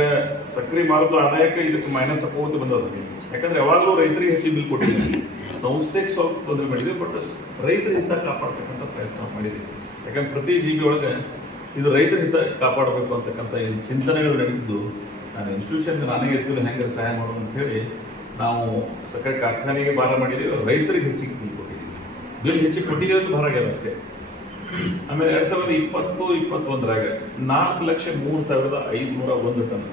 ಸಕ್ರೆ ಮಾರುತ ಆದಾಯಕ್ಕೆ ಇದಕ್ಕೆ ಮೈನಸ್ ಪೂರ್ತಿ ಬಂದದ. ಯಾಕಂದ್ರೆ ಯಾವಾಗಲೂ ರೈತರಿಗೆ ಹೆಚ್ಚಿಗೆ ಬಿಲ್ ಕೊಟ್ಟಿದ್ದೀವಿ, ಸಂಸ್ಥೆಗೆ ಸ್ವಲ್ಪ ತೊಂದರೆ ಮಾಡಿದ್ವಿ. ಬಟ್ ರೈತರ ಹಿತ ಕಾಪಾಡ್ತಕ್ಕಂಥ ಪ್ರಯತ್ನ ಮಾಡಿದ್ವಿ. ಯಾಕಂದ್ರೆ ಪ್ರತಿ GB ಒಳಗೆ ಇದು ರೈತರ ಹಿತ ಕಾಪಾಡಬೇಕು ಅಂತಕ್ಕಂಥ ಚಿಂತನೆಗಳು ನಡೆದಿದ್ದು. ನಾನು ಇನ್ಸ್ಟಿಟ್ಯೂಷನ್ಗೆ ನಾನೇ ಎತ್ತಿಲ್ಲ ಹೆಂಗೆ ಸಹಾಯ ಮಾಡೋದು ಅಂತ ಹೇಳಿ ನಾವು ಸಕ್ಕರೆ ಕಾರ್ಖಾನೆಗೆ ಭಾರ ಮಾಡಿದ್ದೀವಿ. ರೈತರಿಗೆ ಹೆಚ್ಚಿಗೆ ಬಿಲ್ ಕೊಟ್ಟಿದ್ದೀವಿ. ಬಿಲ್ ಹೆಚ್ಚಿಗೆ ಕೊಟ್ಟಿದ್ದೀವಿ ಅಂತ ಭಾರ ಆಗ್ಯದ ಅಷ್ಟೇ. ಆಮೇಲೆ 2020-21 4,03,501 ಟನ್.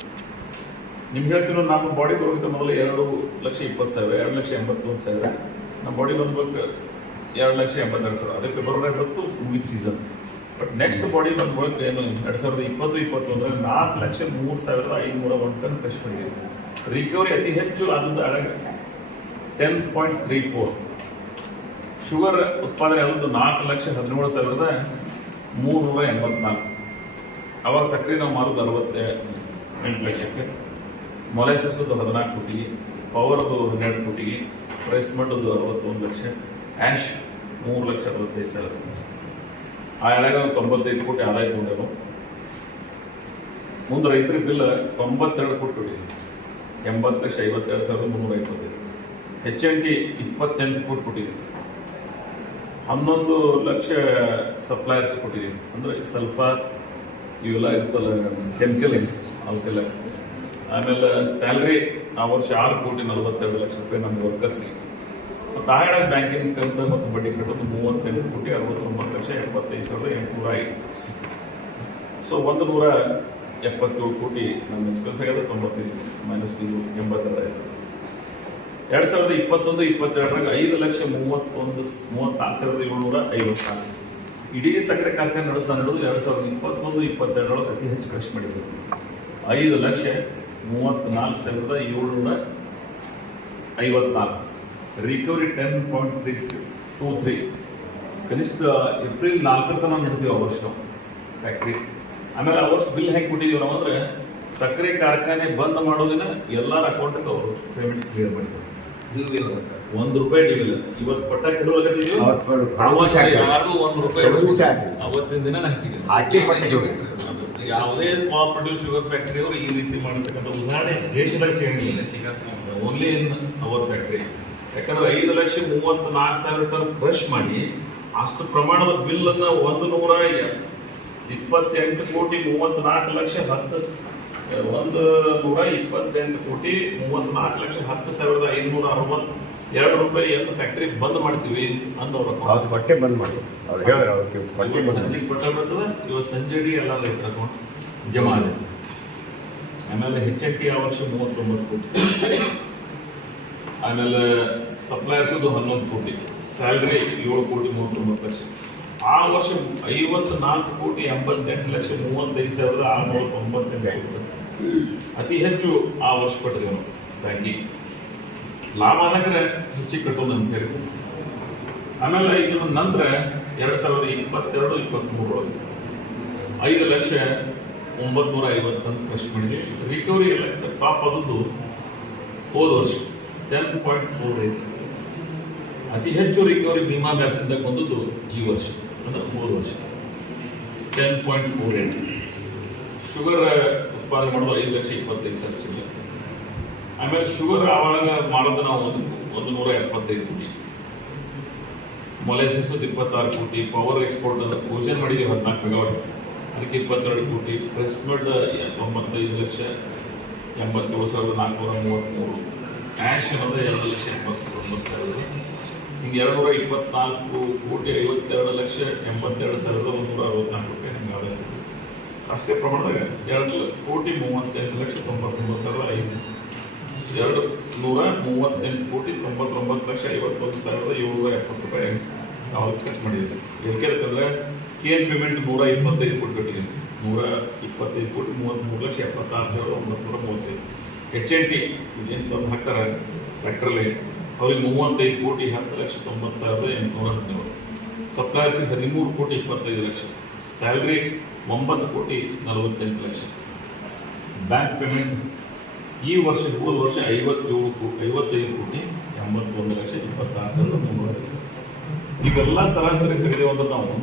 ನಿಮ್ಗೆ ಹೇಳ್ತೀವಿ ನಮ್ಮ ಬಾಡಿ ಬರೋಕ್ಕಿಂತ ಮೊದಲು 2,20,000 2,81,000 ನಮ್ಮ ಬಾಡಿ ಬಂದ್ಬೇಕು 2,82,000. ಅದೇ ಫೆಬ್ರವರಿ 10 ಮುಗಿದ ಸೀಸನ್. ಬಟ್ ನೆಕ್ಸ್ಟ್ ಬಾಡಿ ಬಂದ್ಬೇಕು ಏನು 2020-21 4,03,501 ಟನ್ ಫ್ರೆಶ್ ಮಾಡಿದ್ದೀವಿ. ರಿಕವರಿ ಅತಿ ಹೆಚ್ಚು ಆದದ್ದು 10.34. ಶುಗರ್ ಉತ್ಪಾದನೆ ಆದದ್ದು 4,17,384. ಅವಾಗ ಸಕ್ಕರೆ ನಾವು ಮಾರೋದು 68 ಲಕ್ಷಕ್ಕೆ. ಮೊಲೆಸಸ್ದು 14 ಕೋಟಿಗೆ, ಪವರ್ದು 12 ಕೋಟಿಗೆ, ಪ್ರೈಸ್ ಮಡ್ದು 61 ಲಕ್ಷ, ಆ್ಯಶ್ 3,65,000. ಆ ಎಳೆಗಳು 95 ಕೋಟಿ ಆದಾಯ ತಗೊಂಡೆವು. ಮುಂದೆ ರೈತರಿಗೆ ಬಿಲ್ 92 ಕೋಟಿ ಕೊಟ್ಟಿದ್ದೀವಿ. 80,52,325. HNT 28 ಕೋಟಿ ಕೊಟ್ಟಿದ್ದೀವಿ. 11 ಲಕ್ಷ ಸಪ್ಲೈಯರ್ಸ್ ಕೊಟ್ಟಿದ್ದೀವಿ. ಅಂದರೆ ಸಲ್ಫರ್ ಇವೆಲ್ಲ ಇರ್ತಲ್ಲ ಕೆಮಿಕಲ್ ಅವಕ್ಕೆಲ್ಲ. ಆಮೇಲೆ ಸ್ಯಾಲ್ರಿ ಆ ವರ್ಷ 6,42,00,000 ನಮ್ಮ ವರ್ಕರ್ಸಿಗೆ. ಮತ್ತು ಆಯಡ ಬ್ಯಾಂಕಿಂಗ್ ಕಂತ ಮತ್ತು ಬಡ್ಡಿ ಕಟ್ಟೋದು 38,69,75,805. ಸೊ 177 ಕೋಟಿ ನಮ್ಮ ಎಕ್ಸ್ಪ್ರೆಸ್ ಆಗ್ಯದ. 95 ಮೈನಸ್ ಬಿಲ್ 82. 2021-22 5,34,754. ಇಡೀ ಸಕ್ಕರೆ ಕಾರ್ಖಾನೆ ನಡೆಸ್ತಾ ನಡೆದು 2021-22 ಅತಿ ಹೆಚ್ಚು ಖರ್ಚು ಮಾಡಿದ್ರು. 5,34,754. ರಿಕವರಿ 10.323. ಕನಿಷ್ಠ ಏಪ್ರಿಲ್ 4 ತನಕ ನಡೆಸಿವಿ ಆ ವರ್ಷ ಫ್ಯಾಕ್ಟ್ರಿ. ಆಮೇಲೆ ಆ ವರ್ಷ ಬಿಲ್ ಹೆಂಗೆ ಕೊಟ್ಟಿದ್ದೀವಿ ನಾವು ಅಂದರೆ ಸಕ್ಕರೆ ಕಾರ್ಖಾನೆ ಬಂದ್ ಮಾಡೋದಿನ ಎಲ್ಲರ ಅಕೌಂಟಿಗೆ ಅವರು ಪೇಮೆಂಟ್ ಕ್ಲಿಯರ್ ಮಾಡಿದ್ರು. ₹1 ಡ್ಯೂ ಇಲ್ಲ. ಇವತ್ತು ಪಟ್ಟ ಕೆಡೋದಿದ್ದೀವಿ, ಯಾರು ₹1 ಅವತ್ತಿನ ದಿನ ಹಾಕಿದ್ದೀವಿ. ಯಾವುದೇ ಕೋಆಪರೇಟಿವ್ ಶುಗರ್ ಫ್ಯಾಕ್ಟ್ರಿ ಅವರು ಈ ರೀತಿ ಮಾಡತಕ್ಕಂಥ ಉದಾಹರಣೆ ದೇಶದಾಗ ಸಿಗಂಗಿಲ್ಲ. Only in our factory. ಯಾಕಂದ್ರೆ 5,34,000 ಟನ್ ಕ್ರಶ್ ಮಾಡಿ ಅಷ್ಟು ಪ್ರಮಾಣದ ಬಿಲ್ ಅನ್ನ 128 ಕೋಟಿ 34 ಲಕ್ಷ 10 128 ಕೋಟಿ 34 ಲಕ್ಷ 10,562 ರೂಪಾಯಿ ಎಂದು ಫ್ಯಾಕ್ಟ್ರಿ ಬಂದ್ ಮಾಡ್ತೀವಿ ಅಂದವ್ರ ಬಟ್ಟೆ ಬಂದ್ ಮಾಡಿ ಇವತ್ತು ಸಂಜೆ ಎಲ್ಲ ರೈತರ ಅಕೌಂಟ್ ಜಮಾ ಆಗಿದೆ. ಆಮೇಲೆ HNT ಆ ವರ್ಷ 39 ಕೋಟಿ. ಆಮೇಲೆ ಸಪ್ಲೈಯರ್ಸ್ 11 ಕೋಟಿ. ಸ್ಯಾಲ್ರಿ 7 ಕೋಟಿ 39 ಲಕ್ಷ. ಆ ವರ್ಷ 54 ಕೋಟಿ 88,35,698. ಅತಿ ಹೆಚ್ಚು ಆ ವರ್ಷ ಕೊಟ್ಟಿದ್ದೀವಿ ನಾವು ಬ್ಯಾಂಕಿಗೆ. ಲಾಭ ಆದಾಗ ಹೆಚ್ಚಿಗೆ ಕಟ್ಟೋದು ಅಂತ ಹೇಳಿ. ಆಮೇಲೆ ಇದರ ನಂತರ 2022-23 5,950 ಟನ್ ಖರ್ಚು ಮಾಡಿದ್ವಿ. ರಿಕವರಿ ಎಲ್ಲ ಟಾಪ್ ಆದದ್ದು ಹೋದ ವರ್ಷ 10.48. ಅತಿ ಹೆಚ್ಚು ರಿಕವರಿ ಭೀಮಾ ಬ್ಯಾಸಿಂದ ಬಂದದ್ದು ಈ ವರ್ಷ ಅಂದ್ರೆ ಹೋದ ವರ್ಷ 10.48. ಶುಗರ್ ಉತ್ಪಾದನೆ ಮಾಡೋದು 5,25,000. ಆಮೇಲೆ ಶುಗರ್ ಆವಾಗ ಮಾಡೋದು ನಾವು 175 ಕೋಟಿ. ಮೊಲೆಸಿಸ್ 26 ಕೋಟಿ. ಪವರ್ ಎಕ್ಸ್ಪೋರ್ಟ್ ಅಂದ್ರೆ ಪೋಷನ್ ಮಾಡಿದ್ದೀವಿ 14 ಮೆಗಾವಾಟ್, ಅದಕ್ಕೆ 22 ಕೋಟಿ. ಪ್ರೆಸ್ಮೆಡ್ 95,87,433. ಕ್ಯಾಶ್ ಅನ್ನೋದು 2,89,000. ಹಿಂಗೆ 224 ಕೋಟಿ 52,82,164 ರೂಪಾಯಿ ಹಿಂಗಾದ. ಅಷ್ಟೇ ಪ್ರಮಾಣದಾಗ 2,38,99,500. 238 ಕೋಟಿ 99,51,770 ರೂಪಾಯಿ ನಾವು ಖರ್ಚು ಮಾಡಿದ್ದೀವಿ. ಯಾಕೆಂದ್ರೆ ಕೇನ್ ಪೇಮೆಂಟ್ 125 ಕೋಟಿ ಕಟ್ಟಿದ್ದೀವಿ. 125 ಕೋಟಿ 33,76,935. HNT ಇದೇನು ಬಂದು ಹಾಕ್ತಾರೆ ಟ್ರ್ಯಾಕ್ಟರ್ಲಿ ಅವ್ರಿಗೆ 35 ಕೋಟಿ 10,90,817. ಸಪ್ಲೈಯರ್ಸ್ 13 ಕೋಟಿ 25 ಲಕ್ಷ. ಸ್ಯಾಲ್ರಿ 9 ಕೋಟಿ 48 ಲಕ್ಷ. ಬ್ಯಾಂಕ್ ಪೇಮೆಂಟ್ ಈ ವರ್ಷ ಹೋದ ವರ್ಷ 55 ಕೋಟಿ 81,26,26,300. ಇವೆಲ್ಲ ಸರಾಸರಿ ಖರೀದಿ ಅಂದ್ರೆ ನಾವು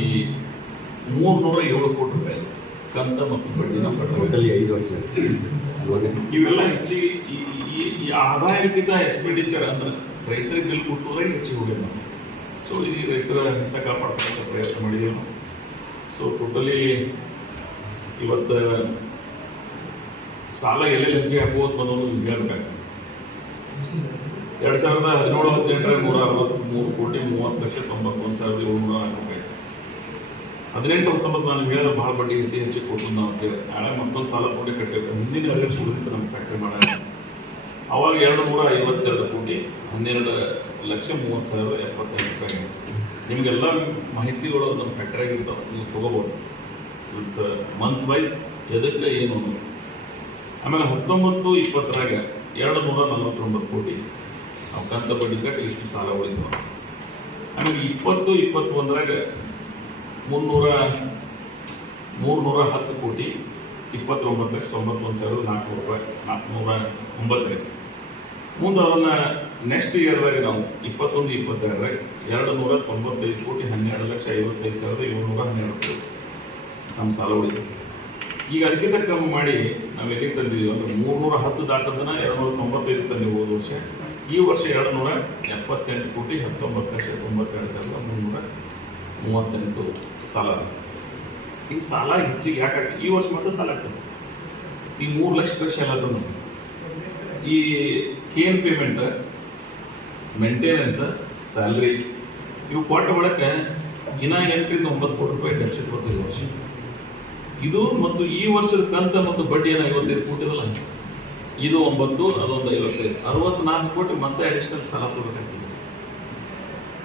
ಈ 307 ಕೋಟಿ ರೂಪಾಯಿ ಕಂತ ಮತ್ತು ಬಡ್ಡಿ ನಾವು 5 ವರ್ಷ. ಇವೆಲ್ಲ ಹೆಚ್ಚಿಗೆ ಈ ಆದಾಯಕ್ಕಿಂತ ಎಕ್ಸ್ಪೆಂಡಿಚರ್ ಅಂದ್ರೆ ರೈತರಿಗೆ ಬಿಲ್ ಕೊಟ್ಟರೆ ಹೆಚ್ಚಿಗೆ ಹೋಗಿದೆ ನಾವು. ಸೊ ಈ ರೈತರ ಹಿತ ಕಾಪಾಡ್ತಕ್ಕಂಥ ಪ್ರಯತ್ನ ಮಾಡಿದ್ದೀವಿ ನಾವು. ಸೊ ಟೋಟಲಿ ಇವತ್ತು ಸಾಲ ಎಲ್ಲೆಲ್ಲಿ ಹೆಚ್ಚಿಗೆ ಆಗ್ಬೋದು ಅನ್ನೋದು ಹೇಳ್ಬೇಕಾಗ್ತದೆ. 2017-18 163 ಕೋಟಿ 30,91,704 ರೂಪಾಯಿ. 18-19 ನಾನು ಹೇಳಿದ್ರೆ ಭಾಳ ಬಡ್ಡಿ ಹೆಚ್ಚಿಗೆ ಕೊಟ್ಟು ನಾವು ಅಂತೇಳಿ ನಾಳೆ ಮತ್ತೊಂದು ಸಾಲ ಕೊಟ್ಟು ಕಟ್ಟಿರ್ತಾರೆ. ಹಿಂದಿನ ಅಲೆಕ್ಸ್ ಉಳಿದಿತ್ತು ನಮ್ಮ ಫ್ಯಾಕ್ಟ್ರಿ ಮಾಡೋಣ. ಅವಾಗ 252 ಕೋಟಿ 12,30,75 ರೂಪಾಯಿ. ನಿಮಗೆಲ್ಲ ಮಾಹಿತಿಗಳು ನಮ್ಮ ಫ್ಯಾಕ್ಟ್ರಿಯಾಗ ಇರ್ತಾವೆ, ನೀವು ತೊಗೋಬೋದು ವಿತ್ ಮಂತ್ ವೈಸ್ ಎದಕ್ಕೆ ಏನು ಅನ್ನೋದು. ಆಮೇಲೆ 19-20ರಾಗ 249 ಕೋಟಿ ನಾವು ಕಂತ ಬಡ್ಡಿ ಕಟ್ಟಿ ಇಷ್ಟು ಸಾಲ ಉಳಿತು. ಆಮೇಲೆ 20-21ರಾಗ 310 ಕೋಟಿ 29,91,400 ರೂಪಾಯಿ 409. ಮುಂದೆ ಅದನ್ನು ನೆಕ್ಸ್ಟ್ ಇಯರ್ದಾಗ ನಾವು 21-22ರಾಗ 295 ಕೋಟಿ 12,55,712 ರೂಪಾಯಿ ನಮ್ಮ ಸಾಲ ಉಳಿತು. ಈಗ ಅದಕ್ಕಿಂತ ಕಮ್ಮಿ ಮಾಡಿ ನಾವು ಎಲ್ಲಿ ತಂದಿದ್ದೀವಿ ಅಂದ್ರೆ 310 ದಾಟದನ್ನ 295 ತಂದಿವಿ ಹೋದ ವರ್ಷ. ಈ ವರ್ಷ 278 ಕೋಟಿ 19,92,338 ಸಾಲ. ಈ ಸಾಲ ಹೆಚ್ಚಿಗೆ ಯಾಕೆ ಈ ವರ್ಷ ಮತ್ತೆ ಸಾಲ ಆಗ್ತದೆ. ಈ 3 ಲಕ್ಷ ಖರ್ಚು ಎಲ್ಲ ಈ ಕೇನ್ ಪೇಮೆಂಟ್, ಮೇಂಟೆನೆನ್ಸ್, ಸ್ಯಾಲ್ರಿ ಇವು ಕೊಟ್ಟ ಬಳಕೆ ದಿನ 8 ರಿಂದ 9 ಕೋಟಿ ರೂಪಾಯಿ ಡೆಫಿಸಿಟ್ ಬರ್ತದೆ ವರ್ಷ. ಇದು ಮತ್ತು ಈ ವರ್ಷದ ಕಂತ ಮತ್ತು ಬಡ್ಡಿ ಏನೋ 55 ಕೋಟಿ ಇದಲ್ಲ, ಇದು 9, ಅದೊಂದು 55, 64 ಕೋಟಿ ಮತ್ತೆ ಅಡಿಷನಲ್ ಸಾಲ ತಗೋಬೇಕಾಗ್ತದೆ.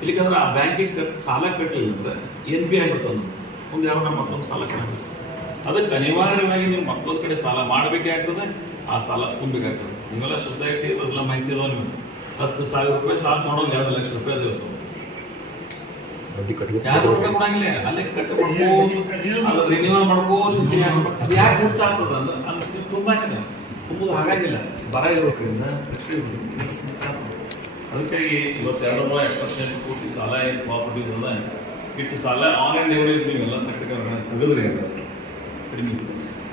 ಇಲ್ಲಿಕಂದ್ರೆ ಆ ಬ್ಯಾಂಕಿಗೆ ಸಾಲ ಕಟ್ಟಲಿಲ್ಲ ಅಂದ್ರೆ NPA ಆಗ್ಬಿಡ್ತದೆ, ಮುಂದೆ ಯಾರೋ ಮತ್ತೊಂದು ಸಾಲ ಕಟ್ಟಬೇಕು. ಅದಕ್ಕೆ ಅನಿವಾರ್ಯವಾಗಿ ನೀವು ಮತ್ತೊಂದು ಕಡೆ ಸಾಲ ಮಾಡಬೇಕೇ ಆಗ್ತದೆ, ಆ ಸಾಲ ತುಂಬಬೇಕಾಗ್ತದೆ. ನೀವೆಲ್ಲ ಸೊಸೈಟಿ ಎಲ್ಲ ಮಾಹಿತಿ ಇದಾವೆ. ನೀವು 10,000 ರೂಪಾಯಿ ಸಾಲ ಮಾಡೋದು 2 ಲಕ್ಷ ರೂಪಾಯಿ ಅದೇ ಯಾರು ರೂಪಾಯಿ ಕೊಡಂಗಿಲ್ಲ, ಅಲ್ಲೇ ಖರ್ಚು ಮಾಡ್ಬೋದು, ಅದು ರಿನ್ಯೂವಲ್ ಮಾಡ್ಬೋದು. ಅದು ಯಾಕೆ ಖರ್ಚಾಗ್ತದೆ ಅಂದ್ರೆ ಅದು ತುಂಬಾ ತುಂಬುದು ಹಾಗಾಗಿಲ್ಲ, ಬರ ಇರೋದ್ರಿಂದ. ಅದಕ್ಕಾಗಿ ಇವತ್ತು 278 ಕೋಟಿ ಸಾಲ ಏನು ಪ್ರಾಪರ್ಟಿ ಇರೋದ ಇಟ್ಟು ಸಾಲ ಆನ್ಲೈನ್ ಲೆವರೇಜ್ ನೀವೆಲ್ಲ ಸೆಕ್ಟರ್ ತೆಗೆದ್ರಿ ಕಡಿಮೆ.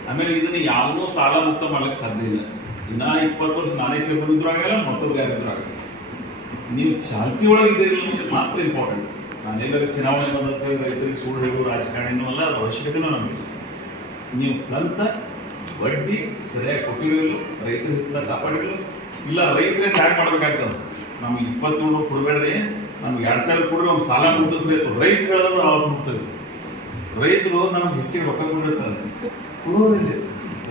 ಆಮೇಲೆ ಇದನ್ನ ಯಾವನೂ ಸಾಲ ಮುಕ್ತ ಮಾಡ್ಲಿಕ್ಕೆ ಸಾಧ್ಯ ಇಲ್ಲ. ದಿನ 20 ವರ್ಷ ನಾನೇ ಚೇರ್ಮನ್ ಇದ್ರೂ ಆಗಲ್ಲ, ಮತ್ತೊಬ್ಬ ಯಾರಿದ್ರು ಆಗಲ್ಲ. ನೀವು ಚಾಲ್ತಿ ಒಳಗೆ ಇದ್ದೀರಿ ಮಾತ್ರ ಇಂಪಾರ್ಟೆಂಟ್. ನಾನೆಲ್ಲರೂ ಚುನಾವಣೆ ಬಂದ ರೈತರಿಗೆ ಸುಳ್ಳು ಹೇಳುವ ರಾಜಕಾರಣಿನೂ ಅಲ್ಲ, ಅದು ಅವಶ್ಯಕತೆನೂ ನಮಗೆ. ನೀವು ಕಂತ ಬಡ್ಡಿ ಸರಿಯಾಗಿ ಕೊಟ್ಟಿರಲು, ರೈತರ ಹಿತ ಕಾಪಾಡಿರಲು, ಇಲ್ಲ ರೈತರೇ ಟ್ಯಾಗ್ ಮಾಡ್ಬೇಕಾಗ್ತದೆ. ನಮ್ಗೆ 27 ಕೊಡಬೇಡ್ರಿ, ನಮ್ಗೆ 2,000 ಕೊಡ್ರಿ, ಒಂದು ಸಾಲ ಮುಟ್ಟಿಸ್ರಿ. ರೈತರು ಹೇಳಿದ್ರು ಅವ್ರು ಮುಟ್ತದೆ. ರೈತರು ನಮ್ಗೆ ಹೆಚ್ಚಿಗೆ ರೊಕ್ಕ ಕೊಡಿರ್ತಾರೆ, ಕೊಡೋದಿಲ್ಲ.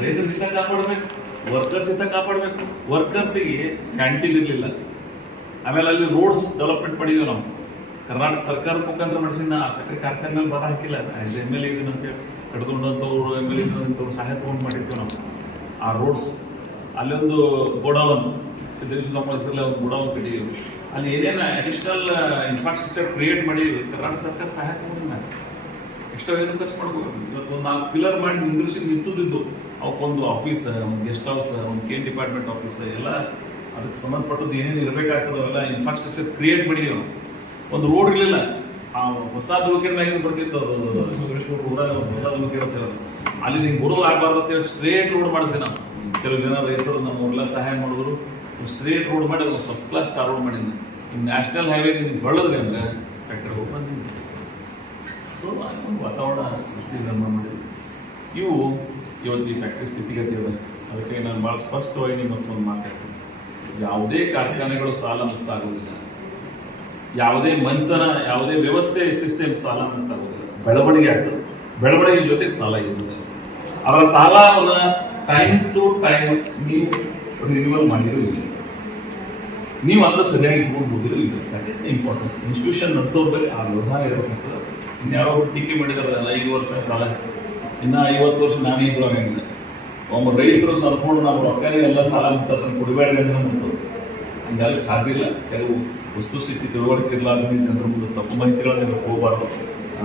ರೈತರ ಹಿತ ಕಾಪಾಡಬೇಕು, ವರ್ಕರ್ಸ್ ಹಿತ ಕಾಪಾಡಬೇಕು. ವರ್ಕರ್ಸಿಗೆ ಕ್ಯಾಂಟೀನ್ ಇರಲಿಲ್ಲ. ಆಮೇಲೆ ಅಲ್ಲಿ ರೋಡ್ಸ್ ಡೆವಲಪ್ಮೆಂಟ್ ಮಾಡಿದ್ದೀವಿ ನಾವು, ಕರ್ನಾಟಕ ಸರ್ಕಾರದ ಮುಖಾಂತರ ಮಾಡಿಸಿದ. ಆ ಸಕ್ಕರೆ ಕಾರ್ಖಾನೆ ಮೇಲೆ ಬರ ಹಾಕಿಲ್ಲ, MLA ಇದನ್ನ ಅಂತೇಳಿ ಕಟ್ಕೊಂಡಂಥವ್ರು MLA ಇದ್ದಂಥವ್ರು ಸಹಾಯ ತೊಗೊಂಡು ಮಾಡಿರ್ತೀವಿ ನಾವು. ಆ ರೋಡ್ಸ್ ಅಲ್ಲಿ ಒಂದು ಗೋಡೌನ್, ಸಿದ್ದೇಶ್ವರ ಹೆಸರಲ್ಲಿ ಒಂದು ಗೋಡೌನ್ ಕಟ್ಟಿದ್ದೀವಿ. ಅಲ್ಲಿ ಏನೇನು ಅಡಿಷನಲ್ ಇನ್ಫ್ರಾಸ್ಟ್ರಕ್ಚರ್ ಕ್ರಿಯೇಟ್ ಮಾಡಿದ್ರು ಕರ್ನಾಟಕ ಸರ್ಕಾರ ಸಹಾಯ ತೊಗೊಂಡು ಮಾಡಿ ಎಷ್ಟೋ ಏನು ಖರ್ಚು ಮಾಡ್ಬೋದು. ಇವತ್ತು ಒಂದು 4 ಪಿಲ್ಲರ್ ಮಾಡಿ ನಿಂತಿದ್ದು ಅವಕ್ಕೊಂದು ಆಫೀಸ್, ಒಂದು ಗೆಸ್ಟ್ ಹೌಸ್, ಒಂದು ಕೇನ್ ಡಿಪಾರ್ಟ್ಮೆಂಟ್ ಆಫೀಸ್, ಎಲ್ಲ ಅದಕ್ಕೆ ಸಂಬಂಧಪಟ್ಟದ್ದು ಏನೇನು ಇರಬೇಕಾಗ್ತದೆ ಅವೆಲ್ಲ ಇನ್ಫ್ರಾಸ್ಟ್ರಕ್ಚರ್ ಕ್ರಿಯೇಟ್ ಮಾಡಿದ್ದೀವಿ ನಾವು. ಒಂದು ರೋಡ್ ಇರಲಿಲ್ಲ, ಆ ಹೊಸ ದುಲುಕೇನಾಗ ಬರ್ತಿತ್ತು, ಅದು ಸುರೇಶ್ ಊರಾಗ ಹೊಸ ದುಲುಕೇಡ್ ಅಂತ ಹೇಳೋದು. ಅಲ್ಲಿ ಹಿಂಗೆ ಬರೋದು ಆಗಬಾರ್ದು ಅಂತೇಳಿ ಸ್ಟ್ರೇಟ್ ರೋಡ್ ಮಾಡಿದ್ವಿ ನಾವು. ಕೆಲವು ಜನ ರೈತರು ನಮ್ಮೂರೆಲ್ಲ ಸಹಾಯ ಮಾಡಿದ್ರು, ಸ್ಟ್ರೇಟ್ ರೋಡ್ ಮಾಡಿ ಅದು ಫಸ್ಟ್ ಕ್ಲಾಸ್ ಸ್ಟಾರ್ ರೋಡ್ ಮಾಡಿದ್ದೆ. ನಿಮ್ಮ ನ್ಯಾಷನಲ್ ಹೈವೇ ಬೆಳೆದ್ರಿ ಅಂದರೆ ಫ್ಯಾಕ್ಟರಿ ರೋಡ್ ಬಂದಿದ್ದು. ಸೊ ಒಂದು ವಾತಾವರಣ ಸೃಷ್ಟಿ ಮಾಡಿದ್ವಿ. ಇವು ಇವತ್ತು ಈ ಫ್ಯಾಕ್ಟ್ರಿ ಸ್ಥಿತಿಗತಿ ಅದ. ಅದಕ್ಕೆ ನಾನು ಭಾಳ ಸ್ಪಷ್ಟವಾಗಿ ನಿಮ್ಮ ಮತ್ತೊಂದು ಮಾತಾಡ್ತೀನಿ. ಯಾವುದೇ ಕಾರ್ಖಾನೆಗಳು ಸಾಲ ಮುಕ್ತ ಆಗೋದಿಲ್ಲ, ಯಾವುದೇ ಮಂಥನ, ಯಾವುದೇ ವ್ಯವಸ್ಥೆ ಸಿಸ್ಟಮ್ ಸಾಲ ಮುಕ್ತ ಆಗೋದಿಲ್ಲ. ಬೆಳವಣಿಗೆ ಆಗ್ತದೆ, ಬೆಳವಣಿಗೆ ಜೊತೆಗೆ ಸಾಲ ಇರ್ತದೆ. ಅದರ ಸಾಲವನ್ನು ಟೈಮ್ ಟು ಟೈಮ್ ನೀವು ರಿನ್ಯೂವಲ್ ಮಾಡಿರೋ ಇಲ್ಲ, ನೀವು ಅದರ ಸರಿಯಾಗಿ ಇಟ್ಕೊಂಡು ಇಲ್ಲ. That is the important. Institution ನಡೆಸೋದ್ರ ಬಗ್ಗೆ ಆ ನಿರ್ಧಾರ ಇರಬೇಕಾಗ್ತದೆ. ಇನ್ಯಾರೋ ಟೀಕೆ ಮಾಡಿದಾರಲ್ಲ 5 ವರ್ಷ ಸಾಲ, ಇನ್ನು 50 ವರ್ಷ ನಾನೇ ಇದ್ರು ಆಗಂಗಿಲ್ಲ. ಒಬ್ಬ ರೈತರು ಸಂಪೂರ್ಣ ನಾವು ರೊಕ್ಕನೇ ಎಲ್ಲ ಸಾಲ ಮುಟ್ಟ ಕೊಡಬೇಡ್ರಿ ಅಂತ ಮುಟ್ಟೋದು ಹಂಗಾಗಿ ಸಾಧ್ಯ ಇಲ್ಲ. ಕೆಲವು ವಸ್ತುಸ್ಥಿತಿ ತಿಳುವಳಿಕೆ ಇರಲಾರ್ದೇ ಜನರ ಮುಂದೆ ತಪ್ಪು ಮಾಹಿತಿಗಳನ್ನು ಹೋಗಬಾರ್ದು.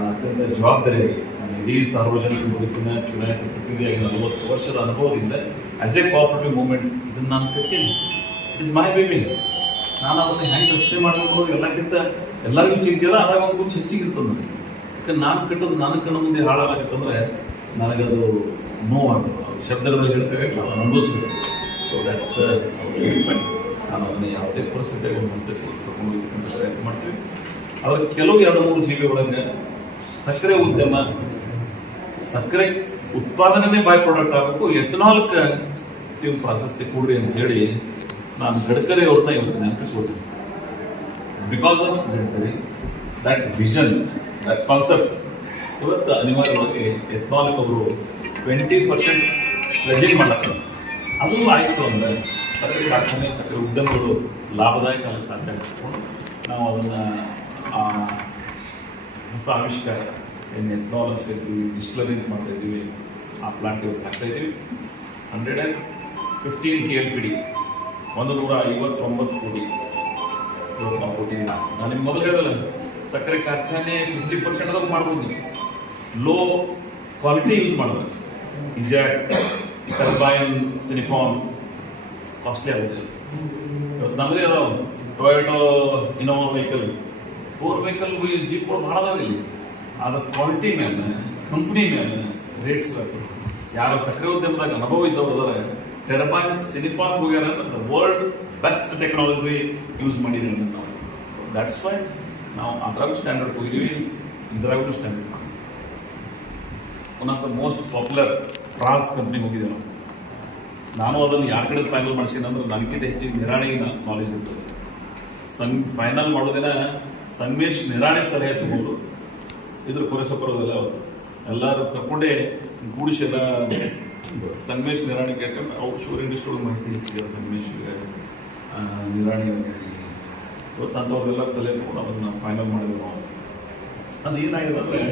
ಅತ್ಯಂತ ಜವಾಬ್ದಾರಿಯಾಗಿ ಇಡೀ ಸಾರ್ವಜನಿಕ ಬದುಕಿನ ಚುನಾಯಿತ ಪ್ರತಿನಿಧಿಯಾಗಿ 40 ವರ್ಷದ ಅನುಭವದಿಂದ ಆಸ್ ಎ ಕೋಆಪರೇಟಿವ್ ಮೂವ್ಮೆಂಟ್ ಇದನ್ನು ನಾನು ಕಟ್ತೀನಿ. It is my baby. ನಾನು ಅದನ್ನು ಹೆಂಗೆ ರಕ್ಷಣೆ ಮಾಡಬೇಕು ಎಲ್ಲಕ್ಕಿಂತ ಎಲ್ಲರಿಗೂ ಚಿಂತೆ ಅದ, ಅದ್ರಾಗ ಒಂದು ಕುಂಚು ಹೆಚ್ಚಿಗೆ ಇರ್ತದೆ ನನಗೆ. ಯಾಕಂದ್ರೆ ನಾನು ಕಟ್ಟೋದು ನನ್ನ ಕಣ್ಣು ಮುಂದೆ ಹಾಳಾಗತ್ತಂದ್ರೆ ನನಗದು ನೋವಾಗ್ತದೆ. ಶಬ್ದಗಳು ಹೇಳ್ತೇವೆ, ನಾವು ಅನುಭವಿಸ್ಬೇಕು. ಸೊ ದ್ಯಾಟ್ಸ್ ನಾನು ಅದನ್ನು ಯಾವುದೇ ಪರಿಸ್ಥಿತಿಯಾಗಿ ಒಂದು ಹಂತಕ್ಕೆ ತಗೊಂಡು ಹೋಗ್ತಕ್ಕಂಥ ಪ್ರಯತ್ನ ಮಾಡ್ತೀವಿ. ಅದ್ರ ಕೆಲವು 2-3 ಜೀವಿ ಒಳಗೆ ಸಕ್ಕರೆ ಉದ್ಯಮ, ಸಕ್ಕರೆ ಉತ್ಪಾದನೆ ಬೈ ಪ್ರಾಡಕ್ಟ್ ಆಗಬೇಕು, ಎಥನಾಲ್ಗೆ ನೀವು ಪ್ರಾಶಸ್ತ್ಯ ಕೊಡ್ರಿ ಅಂತೇಳಿ ನಾನು ಗಡ್ಕರಿ ಅವ್ರನ್ನ ಇವತ್ತು ನೆನಪಿಸ್ಕೊಳ್ತೀನಿ. Because of Gadkari, that vision, that concept ಇವತ್ತು ಅನಿವಾರ್ಯವಾಗಿ ಎಥನಾಲ್ಗೆ ಅವರು 20% ಪ್ಲೆಜಿಂಗ್ ಮಾಡ್ತಾರೆ. ಅದು ಆಯಿತು ಅಂದರೆ ಸಕ್ಕರೆ ಕಾರ್ಖಾನೆ, ಸಕ್ಕರೆ ಉದ್ಯಮಗಳು ಲಾಭದಾಯಕ ಆಗಲು ಸಾಧ್ಯ ಆಗ್ತದೆ. ನಾವು ಅದನ್ನು ಹೊಸ ಆವಿಷ್ಕಾರ ಏನು ಎಥನಾಲ್ ಅಂತ ಕರಿತೀವಿ, ಡಿಸ್ಟಿಲರಿ ಅಂತ ಮಾಡ್ತಾಯಿದ್ದೀವಿ. ಆ ಪ್ಲಾಂಟ್ ಇವತ್ತು ಹಾಕ್ತಾಯಿದ್ದೀವಿ. 115 KLPD, 159 ಕೋಟಿ ಇವತ್ತು ನಾವು ಕೊಟ್ಟಿದ್ದೀವಿ. ನಾನು ನಿಮ್ಗೆ ಮೊದಲು ಹೇಳಿದಲ್ಲ, ಸಕ್ಕರೆ ಕಾರ್ಖಾನೆ 50% ಅದಾಗ ಮಾಡ್ಬೋದು. ಲೋ ಕ್ವಾಲಿಟಿ ಯೂಸ್ ಮಾಡಬೇಕು. ಇಜಾಟ್, ಟರ್ಬೈನ್, ಸಿನಿಫಾನ್ ಕಾಸ್ಟ್ಲಿ ಆಗುತ್ತೆ. ಇವತ್ತು ನಮ್ಮದೇ ಅದಾವ ಟೊಯೋಟೋ ಇನೋವಾ ವೆಹಿಕಲ್, 4 ವೆಹಿಕಲ್ ಜೀಪ್ಗಳು ಭಾಳ ಅದಾವೆ ಇಲ್ಲಿ. ಅದರ ಕ್ವಾಲಿಟಿ ಮೇಲೆ, ಕಂಪ್ನಿ ಮೇಲೆ ರೇಟ್ಸ್ ಆಗ್ತದೆ. ಯಾರು ಸಕ್ಕರೆ ಉದ್ಯಮದಾಗ ಅನುಭವ ಇದ್ದವ್ರು ಅದಾರೆ, ಟೆರಬಾನ್ ಸಿನಿಫಾರ್ಮ್ ಹೋಗ್ಯಾರ ಅಂದ್ರೆ ವರ್ಲ್ಡ್ ಬೆಸ್ಟ್ ಟೆಕ್ನಾಲಜಿ ಯೂಸ್ ಮಾಡಿದ್ದೀವಿ ನಾವು. ದಟ್ಸ್ ವೈ ನಾವು ಅದ್ರಾಗೂ ಸ್ಟ್ಯಾಂಡರ್ಡ್ ಹೋಗಿದ್ದೀವಿ, ಇದ್ರಾಗೂ standard. One of the most popular trans ಕಂಪ್ನಿಗೆ ಹೋಗಿದ್ದೀವಿ ನಾವು. ನಾನು ಅದನ್ನು ಯಾರ ಕಡೆ ಫೈನಲ್ ಮಾಡಿಸಿನ ಅಂದ್ರೆ ನನಗಿಂತ ಹೆಚ್ಚಿಗೆ ನಿರಾಣಿ ನಾಲೆಜ್ ಇರ್ತದೆ. ಫೈನಲ್ ಮಾಡೋದಿನ ಸಂಗಮೇಶ್ ನಿರಾಣಿ ಸಲಹೆ ತಗೊಂಡು ಇದ್ರ ಕೊರೆಸೋಪರೋದೆಲ್ಲ ಎಲ್ಲರೂ ಕರ್ಕೊಂಡೇ ಗೂಡಿಸಿ ಎಲ್ಲ ಸಂಗಮೇಶ್ ನಿರಾಣಿ ಕೇಳ್ಕೊಂಡು ಅವ್ರು ಶೂರ್ ಇಂಡಸ್ಟ್ರಿ ಮಾಹಿತಿ ಹೆಚ್ಚಿದೆ. ಸಂಗಮೇಶ್ ನಿರಾಣಿ ಗೊತ್ತಂಥವ್ರೆಲ್ಲ ಸಲಹೆ ತಗೊಂಡು ಅದನ್ನು ಫೈನಲ್ ಮಾಡಿದ್ವಿ ನಾವು. ಅದು ಏನಾಗಿದೆ ಅಂದರೆ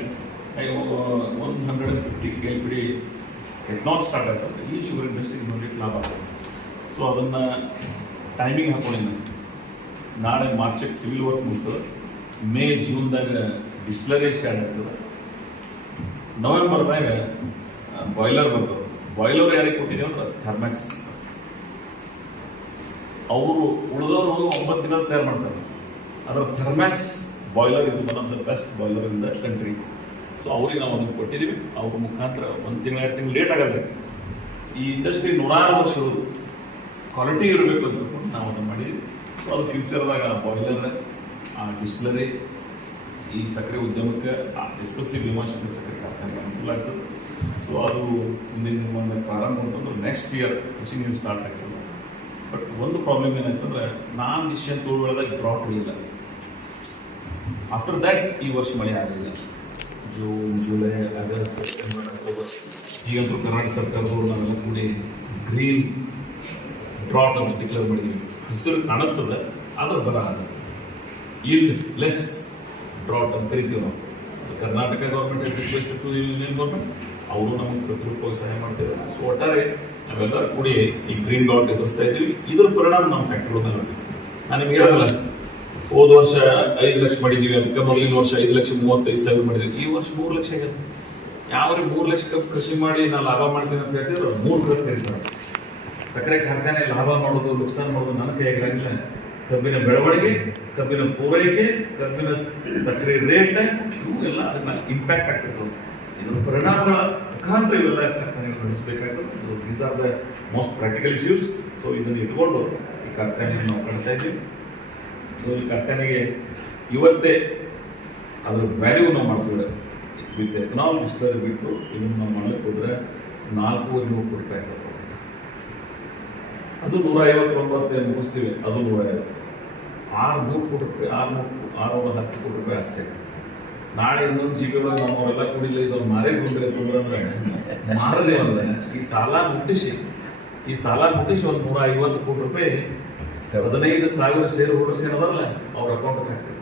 150 KLPD ಎಥನಾಲ್ ಸ್ಟಾರ್ಟ್ ಆಗ್ತದೆ, ಈ ಶುಗರ್ ಇಂಡಸ್ಟ್ರಿಗೆ ನೋಡ್ಲಿಕ್ಕೆ ಲಾಭ ಆಗ್ತದೆ. ಸೊ ಅದನ್ನು ಟೈಮಿಂಗ್ ಹಾಕೊಂಡಿದ್ದೆ. ನಾಳೆ ಮಾರ್ಚಿಗೆ ಸಿವಿಲ್ ವರ್ಕ್ ಮುಗ್ತದೆ, ಮೇ ಜೂನ್ದಾಗ ಡಿಸ್ಟಿಲರಿ ಸ್ಟಾರ್ಟ್ ಆಗ್ತದೆ, ನವೆಂಬರ್ದಾಗ ಬಾಯ್ಲರ್ ಬರ್ತದೆ. ಬಾಯ್ಲರ್ ಯಾರಿಗೆ ಕೊಟ್ಟಿದ್ದೀವಿ ಅಂದ್ರೆ ಥರ್ಮ್ಯಾಕ್ಸ್. ಅವರು ಉಳಿದವರು 9 ದಿನ ತಯಾರು ಮಾಡ್ತಾರೆ. ಅದರ ಥರ್ಮ್ಯಾಕ್ಸ್ ಬಾಯ್ಲರ್ ಇದು one of the best boiler in the country. So ಅವ್ರಿಗೆ ನಾವು ಅದನ್ನು ಕೊಟ್ಟಿದ್ದೀವಿ. ಅವ್ರ ಮುಖಾಂತರ 1 ತಿಂಗಳು 2 ತಿಂಗಳು ಲೇಟ್ ಆಗಲ್ಲ. ಈ ಇಂಡಸ್ಟ್ರಿ 100 ವರ್ಷ ಇರೋದು ಕ್ವಾಲಿಟಿ ಇರಬೇಕು ಅಂತ ನಾವು ಅದನ್ನು ಮಾಡಿದ್ವಿ. ಸೊ ಅದು ಫ್ಯೂಚರ್ದಾಗ ಬಾಯ್ಲರ್, ಡಿಸ್ಟಿಲರಿ, ಈ ಸಕ್ಕರೆ ಉದ್ಯಮಕ್ಕೆ ಎಸ್ಪೆಷಲಿ ಭೀಮಾಶಂಕರ್ ಸಕ್ಕರೆ ಕಾರ್ಖಾನೆಗೆ ಅನುಕೂಲ ಆಗ್ತದೆ. ಸೊ ಅದು ಮುಂದಿನ ದಿನಮಾನದಾಗ ಪ್ರಾರಂಭ ಅಂತಂದ್ರೆ ನೆಕ್ಸ್ಟ್ ಇಯರ್ ಕೃಷಿ ನೀರು ಸ್ಟಾರ್ಟ್ ಆಗ್ತದೆ. ಬಟ್ ಒಂದು ಪ್ರಾಬ್ಲಮ್ ಏನಾಯ್ತಂದ್ರೆ ನಾನು ಡಿಸಿಷನ್ ತೊಗೊಳ್ಳೋದಾಗ ಡ್ರಾಟ್ ಇರಲಿಲ್ಲ. ಆಫ್ಟರ್ ದ್ಯಾಟ್ ಈ ವರ್ಷ ಮಳೆ ಆಗಲಿಲ್ಲ. June, July, August, September, October ಈಗಂತೂ ಕರ್ನಾಟಕ ಸರ್ಕಾರದವರು ನಾವೆಲ್ಲ ಕೂಡಿ ಗ್ರೀನ್ ಡ್ರಾಟ್ ಅಂತ ಡಿಕ್ಲೇರ್ ಮಾಡಿದ್ದೀವಿ. ಹೆಸರು ಕಾಣಿಸ್ತದೆ, ಆದ್ರೆ ಬರ ಅದು ಈಲ್ಡ್ ಲೆಸ್ ಡ್ರಾಟ್ ಅಂತ ಕರಿತೀವಿ ನಾವು. Karnataka government is request to union government, ಅವರು ನಮಗೆ ಪ್ರತಿರೂಪವಾಗಿ ಸಹಾಯ ಮಾಡ್ತಿದ್ದಾರೆ. ಸೊ ಒಟ್ಟಾರೆ ನಾವೆಲ್ಲರೂ ಕೂಡಿ ಈ ಗ್ರೀನ್ ಡ್ರಾಟ್ ಎದುರಿಸ್ತಾ ಇದ್ದೀವಿ. ಇದ್ರ ಪರಿಣಾಮ ನಮ್ಮ ಫ್ಯಾಕ್ಟ್ರಿಗಳನ್ನ ನೋಡಿ. ನಾನು ನಿಮ್ಗೆ ಹೇಳೋದಿಲ್ಲ, ಹೋದ ವರ್ಷ 5 ಲಕ್ಷ ಮಾಡಿದ್ದೀವಿ, ಅದಕ್ಕೆ ಮೊದಲಿನ ವರ್ಷ 5,35,000 ಮಾಡಿದ್ದೀವಿ. ಈ ವರ್ಷ 3 ಲಕ್ಷ ಆಗಿದೆ. ಯಾವ್ರಿ 3 ಲಕ್ಷ ಕೃಷಿ ಮಾಡಿ ನಾನು ಲಾಭ ಮಾಡ್ತೀನಿ ಅಂತ ಹೇಳ್ತಿದ್ರು 3 ಲಕ್ಷ ಕರೀತಾರೆ. ಸಕ್ಕರೆ ಕಾರ್ಖಾನೆ ಲಾಭ ಮಾಡೋದು, ನುಕ್ಸಾನ್ ಮಾಡೋದು ನನ್ನ ಕೈಯಾಗಿರಂಗಿಲ್ಲ. ಕಬ್ಬಿನ ಬೆಳವಣಿಗೆ, ಕಬ್ಬಿನ ಪೂರೈಕೆ, ಕಬ್ಬಿನ ಸಕ್ಕರೆ ರೇಟ್ ಇವೆಲ್ಲ ಅದನ್ನ ಇಂಪ್ಯಾಕ್ಟ್ ಆಗ್ತಿರ್ತದೆ. ಇದರ ಪರಿಣಾಮಗಳ ಮುಖಾಂತರ ಇವೆಲ್ಲ ಕಾರ್ಖಾನೆಗಳು ನಡೆಸಬೇಕಾಗ್ತದೆ. These are the most practical issues. So ಇದನ್ನು ಇಟ್ಕೊಂಡು ಈ ಕಾರ್ಖಾನೆಯನ್ನು ನಾವು ಕಾಣ್ತಾ ಇದ್ದೀವಿ. ಸೊ ಈ ಕಾರ್ಖಾನೆಗೆ ಇವತ್ತೇ ಅದರ ವ್ಯಾಲ್ಯೂ ನಾವು ಮಾಡಿಸಿದ್ರೆ ವಿತ್ ಎಥನಾಲ್ ಡಿಸ್ಟಿಲರಿ ಬಿಟ್ಟು ಇದನ್ನು ನಾವು ಮಾಡಲಿಕ್ಕೆ ಹೋದರೆ 4,900 ಕೋಟಿ ರೂಪಾಯಿ ಆಗ್ತದೆ. ಅದು 159 ಮುಗಿಸ್ತೀವಿ, ಅದು 150. 600 ಕೋಟಿ ರೂಪಾಯಿ, 610 ಕೋಟಿ ರೂಪಾಯಿ ಆಸ್ತಿ. ನಾಳೆ ಇನ್ನೊಂದು GB ಒಳಗೆ ನಮ್ಮವರೆಲ್ಲ ಕುಡಿಲ್ಲ, ಇದೊಂದು ಮಾರೇ ಕೊಂಡ್ರೆ ಅಂತಂದ್ರೆ ಮಾರದೇ ಅಂದ್ರೆ ಈ ಸಾಲ ಮುಟ್ಟಿಸಿ ಒಂದು 150 ಕೋಟಿ ರೂಪಾಯಿ 15,000 ಶೇರ್ ಹೋಲ್ಡರ್ಸ್ ಏನದಲ್ಲ ಅವ್ರ ಅಕೌಂಟ್ಗೆ ಹಾಕ್ತಾರೆ.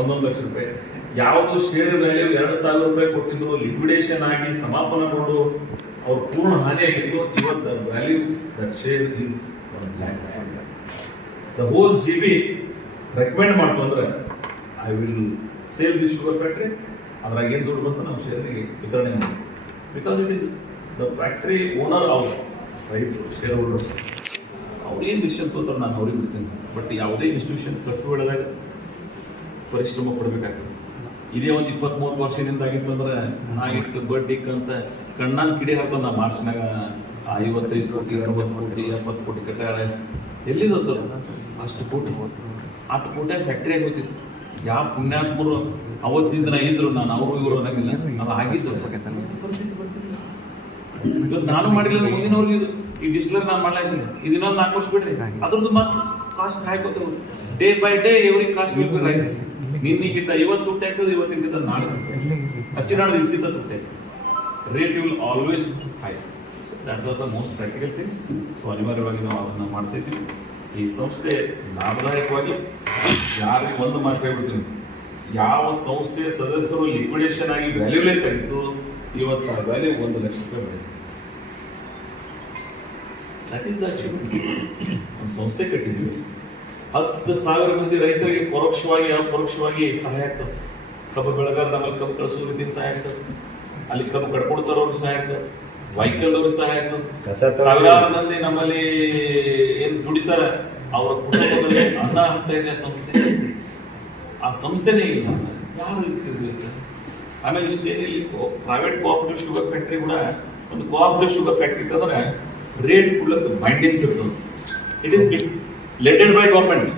1 ಲಕ್ಷ ರೂಪಾಯಿ. ಯಾವುದು ಶೇರ್ ವ್ಯಾಲ್ಯೂ 2,000 ರೂಪಾಯಿ ಕೊಟ್ಟಿದ್ರು, ಲಿಕ್ವಿಡೇಷನ್ ಆಗಿ ಸಮಾಪನಗೊಂಡು ಅವ್ರ ಪೂರ್ಣ ಹಾನಿಯಾಗಿತ್ತು. ಇವತ್ತು value that share is 1 lakh. The whole GB recommend ಮಾಡ್ತು ಅಂದ್ರೆ I will sale this sugar factory. ಅದ್ರಾಗ ಏನು ದುಡ್ಡು ಬಂತು ನಾವು ಶೇರಿಗೆ ವಿತರಣೆ ಮಾಡಿ. Because it is the factory owner ಅವ್ರು, ರೈತರು, ಶೇರ್ ಹೋಲ್ಡರ್ಸ್. ಅವ್ರು ಏನು ಡಿಸಿಷನ್ ತೊಗೊತಾರೆ ನಾನು ಅವ್ರಿಗೆ ಬಿಡ್ತೀನಿ. ಬಟ್ ಯಾವುದೇ ಇನ್ಸ್ಟಿಟ್ಯೂಷನ್ ಕಟ್ಟುಗಳದಾಗ ಪರಿಶ್ರಮ ಕೊಡಬೇಕಾಗ್ತದೆ. ಇದೇ ಒಂದು 20-30 ವರ್ಷದಿಂದ ಆಗಿತ್ತು ಅಂದ್ರೆ ನಾ ಇಟ್ಟು ಬಡ್ಡಿಕ್ ಅಂತ ಕಣ್ಣಾನ್ ಕಿಡಿ ಹಾಕ್ತಂದ. ಮಾರ್ಚ್ನಾಗ 55 ಕೋಟಿ, 60 ಕೋಟಿ, 70 ಕೋಟಿ ಕಟ್ಟಾಳೆ. ಎಲ್ಲಿದ್ದು ಅಷ್ಟು ಕೋಟಿ ಫ್ಯಾಕ್ಟ್ರಿಯಾಗಿ ಹೋಗ್ತಿತ್ತು. ಯಾವ ಪುಣ್ಯಾತ್ಮರು ಅವತ್ತಿನ ದಿನ ಇದ್ರು, ನಾನು ಅವರು ಇವರು ಅನ್ನಂಗಿಲ್ಲ, ಅದು ಆಗಿದ್ದು. ಪರಿಸ್ಥಿತಿ ಬರ್ತಿಲ್ಲ. ಇವತ್ತು ನಾನು ಮಾಡಿಲ್ಲ, ಮುಂದಿನವ್ರಿಗೆ ಇದು ಈ ಡಿಸ್ಟಿಲರಿ ನಾನು ಮಾಡ್ಲಾಗ್ತೀನಿ. ಇದನ್ನೊಂದು 4 ವರ್ಷ ಬಿಡ್ರಿ, ಅದ್ರದ್ದು ಮತ್ತೆ ಕಾಸ್ಟ್ ಹಾಕೋತ day by day every cost will be rise. ನಿನ್ನಿಗಿಂತ ಇವತ್ತು ತುಟ್ಟಿ ಆಗ್ತದೆ, ಇವತ್ತಿಗಿಂತ ನಾಳೆ ಹಚ್ಚಿನಾಡ್ದು ಇದಕ್ಕಿಂತ ತುಟ್ಟಿ ಆಗ್ತದೆ. Rate will always high. That's are the most practical things. So ಅನಿವಾರ್ಯವಾಗಿ ನಾವು ಅದನ್ನು ಮಾಡ್ತಿದ್ದೀವಿ. ಈ ಸಂಸ್ಥೆ ಲಾಭದಾಯಕವಾಗಿ ಯಾರಿಗೆ ಒಂದು ಮಾತು ಹೇಳ್ಬಿಡ್ತೀನಿ, ಯಾವ ಸಂಸ್ಥೆ ಸದಸ್ಯರು ಲಿಕ್ವಿಡೇಷನ್ ಆಗಿ ವ್ಯಾಲ್ಯೂಲೆಸ್ ಆಗಿತ್ತು, ಇವತ್ತು ಆ ವ್ಯಾಲ್ಯೂ 1 ಲಕ್ಷ ರೂಪಾಯಿ ಬೆಳೆದಿದೆ. That is the achievement. ಒಂದು ಸಂಸ್ಥೆ ಕಟ್ಟಿದ್ವಿ, 10,000 ಮಂದಿ ರೈತರಿಗೆ ಪರೋಕ್ಷವಾಗಿ ಅಪರೋಕ್ಷವಾಗಿ ಸಹಾಯ ಆಗ್ತದೆ. ಕಬ್ಬು ಬೆಳೆಗಾರ ನಮ್ಮಲ್ಲಿ ಕಬ್ಬು ಕಳಿಸೋ ರೀತಿಯಿಂದ ಸಹಾಯ ಆಗ್ತದೆ. ಅಲ್ಲಿ ಕಬ್ಬು ಕಡ್ಕೊಂಡು ತರೋರಿಗೆ ಸಹಾಯ ಆಗ್ತದೆ. ವೈಕಲ್ದವ್ರಿಗೆ ಸಹಾಯ ಆಗ್ತದೆ. ಸಾವಿರಾರು ಮಂದಿ ನಮ್ಮಲ್ಲಿ ಏನು ದುಡಿತಾರೆ ಅವರ ಕುಟುಂಬದಲ್ಲಿ ಅನ್ನ ಆಗ್ತಾ ಇದೆ ಸಂಸ್ಥೆ. ಆ ಸಂಸ್ಥೆನೇ ಇಲ್ಲ, ಯಾರು ಇರ್ತಿರ್ಬೇಕು. ಆಮೇಲೆ ಇಷ್ಟೇನಿಲ್ಲ, ಪ್ರೈವೇಟ್ ಕೋಆಪರೇಟಿವ್ ಶುಗರ್ ಫ್ಯಾಕ್ಟ್ರಿ ಕೂಡ ಒಂದು ಕೋಆಪರೇಟಿವ್ ಶುಗರ್ ಫ್ಯಾಕ್ಟ್ರಿ ಇತ್ತಂದ್ರೆ ರೇಟ್ ಕೊಡ್ಲಿಕ್ಕೆ ಬೈಂಡಿಂಗ್ಸ್ ಇರ್ತದೆ. It is leaded by government,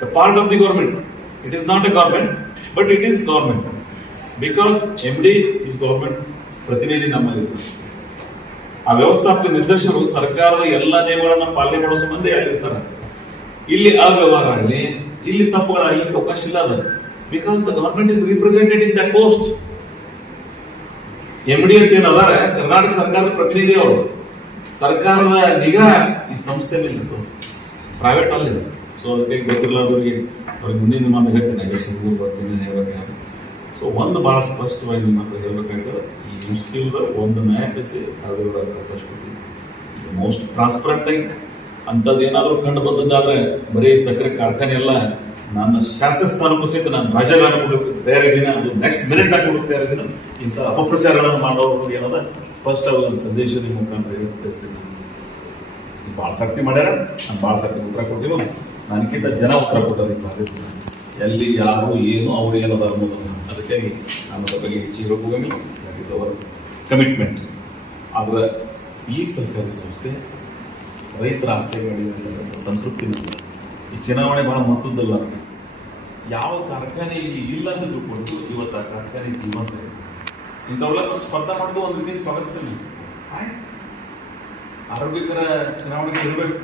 the part of the government. It is not a government, but it is government because MD is government ಪ್ರತಿನಿಧಿ ನಮ್ಮಲ್ಲಿ. ಆ ವ್ಯವಸ್ಥಾಪಕ ನಿರ್ದೇಶಕರು ಸರ್ಕಾರದ ಎಲ್ಲ ನಿಯಮಗಳನ್ನ ಪಾಲನೆ ಮಾಡೋ ಸಂಬಂಧ ಆಗಿರ್ತಾರೆ. ಇಲ್ಲಿ ಅವ್ಯವಹಾರ ಆಗಲಿ, ಇಲ್ಲಿ ತಪ್ಪುಗಳಾಗಲಿಕ್ಕೆ ಅವಕಾಶ ಇಲ್ಲ. ಅದು because the government is represented in the post. MD ಅಂತ ಏನದಾರ ಕರ್ನಾಟಕ ಸರ್ಕಾರದ ಪ್ರತಿನಿಧಿ ಅವರು. ಸರ್ಕಾರದ ನಿಗಾ ಈ ಸಂಸ್ಥೆ ಮೇಲೆ ಇರ್ತದೆ, ಪ್ರೈವೇಟ್ ಅಲ್ಲಿ. ಸೊ ಅದಕ್ಕೆ ಗೊತ್ತಿರಲಾರ್ದವ್ರಿಗೆ ಅವ್ರಿಗೆ ಮುಂದಿನ ದಿನ ಹೇಳ್ತೇನೆ, ಹೇಳ್ಬೇಕು. ಸೊ ಒಂದು ಬಹಳ ಸ್ಪಷ್ಟವಾಗಿ ನಿಮ್ಮ ಹತ್ರ ಹೇಳ್ಬೇಕಾಗ್ತದೆ, ಈ ಮುಸ್ಲಿಮ್ರ ಒಂದು ನ್ಯಾಯ ಪೈಸೆ ಅದರ ಅವಕಾಶ ಕೊಟ್ಟಿದೆ. ಮೋಸ್ಟ್ ಟ್ರಾನ್ಸ್ಪರೆಂಟ್ ಆಗಿ ಅಂಥದ್ದು ಏನಾದರೂ ಕಂಡು ಬಂದದ್ದಾದ್ರೆ ಬರೀ ಸಕ್ಕರೆ ಕಾರ್ಖಾನೆ ಎಲ್ಲ ನನ್ನ ಶಾಸಕ ಸ್ಥಾನಕ್ಕೂ ಸಹಿತ ನಾನು ರಾಜಕಾರಣ ಕೊಡೋಕೆ ತಯಾರಿದ್ದೀನಿ, ಅದು ನೆಕ್ಸ್ಟ್ ಮಿನಿಟ್ ಆಗಿ ಕೊಡೋಕೆ ತಯಾರಿದ್ದೀನಿ. ಇಂಥ ಅಪಪ್ರಚಾರಗಳನ್ನು ಮಾಡೋರು ಏನದ ಸ್ಪಷ್ಟವಾಗಿ ಒಂದು ಸಂದೇಶ ನಿಮ್ಮ ಮುಖಾಂತರ ಹೇಳಕ್ಕೆ ಬಯಸ್ತೀನಿ. ಭಾಳ ಶಕ್ತಿ ಮಾಡ್ಯಾರ, ನಾನು ಭಾಳ ಶಕ್ತಿ ಉತ್ತರ ಕೊಟ್ಟಿದ್ದು, ನನಗಿಂತ ಜನ ಉತ್ತರ ಕೊಟ್ಟರು. ಎಲ್ಲಿ ಯಾರು ಏನು ಅವ್ರು ಏನದ ಅನ್ನೋದು, ಅದಕ್ಕಾಗಿ ನಾನು ಅದ್ರ ಬಗ್ಗೆ ಹೆಚ್ಚಿಗೆ ಹೋಗಂಗಿಲ್ಲ. That is our commitment. ಆದರೆ ಈ ಸರ್ಕಾರಿ ಸಂಸ್ಥೆ ರೈತರ ಆಸ್ತಿ ಮಾಡಿದಂಥ ಸಂತೃಪ್ತಿ ನಮಗೆ. ಈ ಚುನಾವಣೆ ಭಾಳ ಮಹತ್ವದ್ದಲ್ಲ. ಯಾವ ಕಾರ್ಖಾನೆ ಇಲ್ಲಿ ಇಲ್ಲ ಅಂತ ತಿಳ್ಕೊಂಡು ಇವತ್ತು ಆ ಕಾರ್ಖಾನೆ ಜೀವಂತ ಇದೆ. ಇಂಥವೆಲ್ಲ ಒಂದು ಸ್ಪರ್ಧೆ ಮಾಡೋದು ಒಂದು ರೀತಿ ಸ್ವಾಗತಿಸ್ತೀನಿ. ಆಯ್ತು, ಆರೋಗ್ಯಕರ ಚುನಾವಣೆಗೆ ಇರಬೇಕು.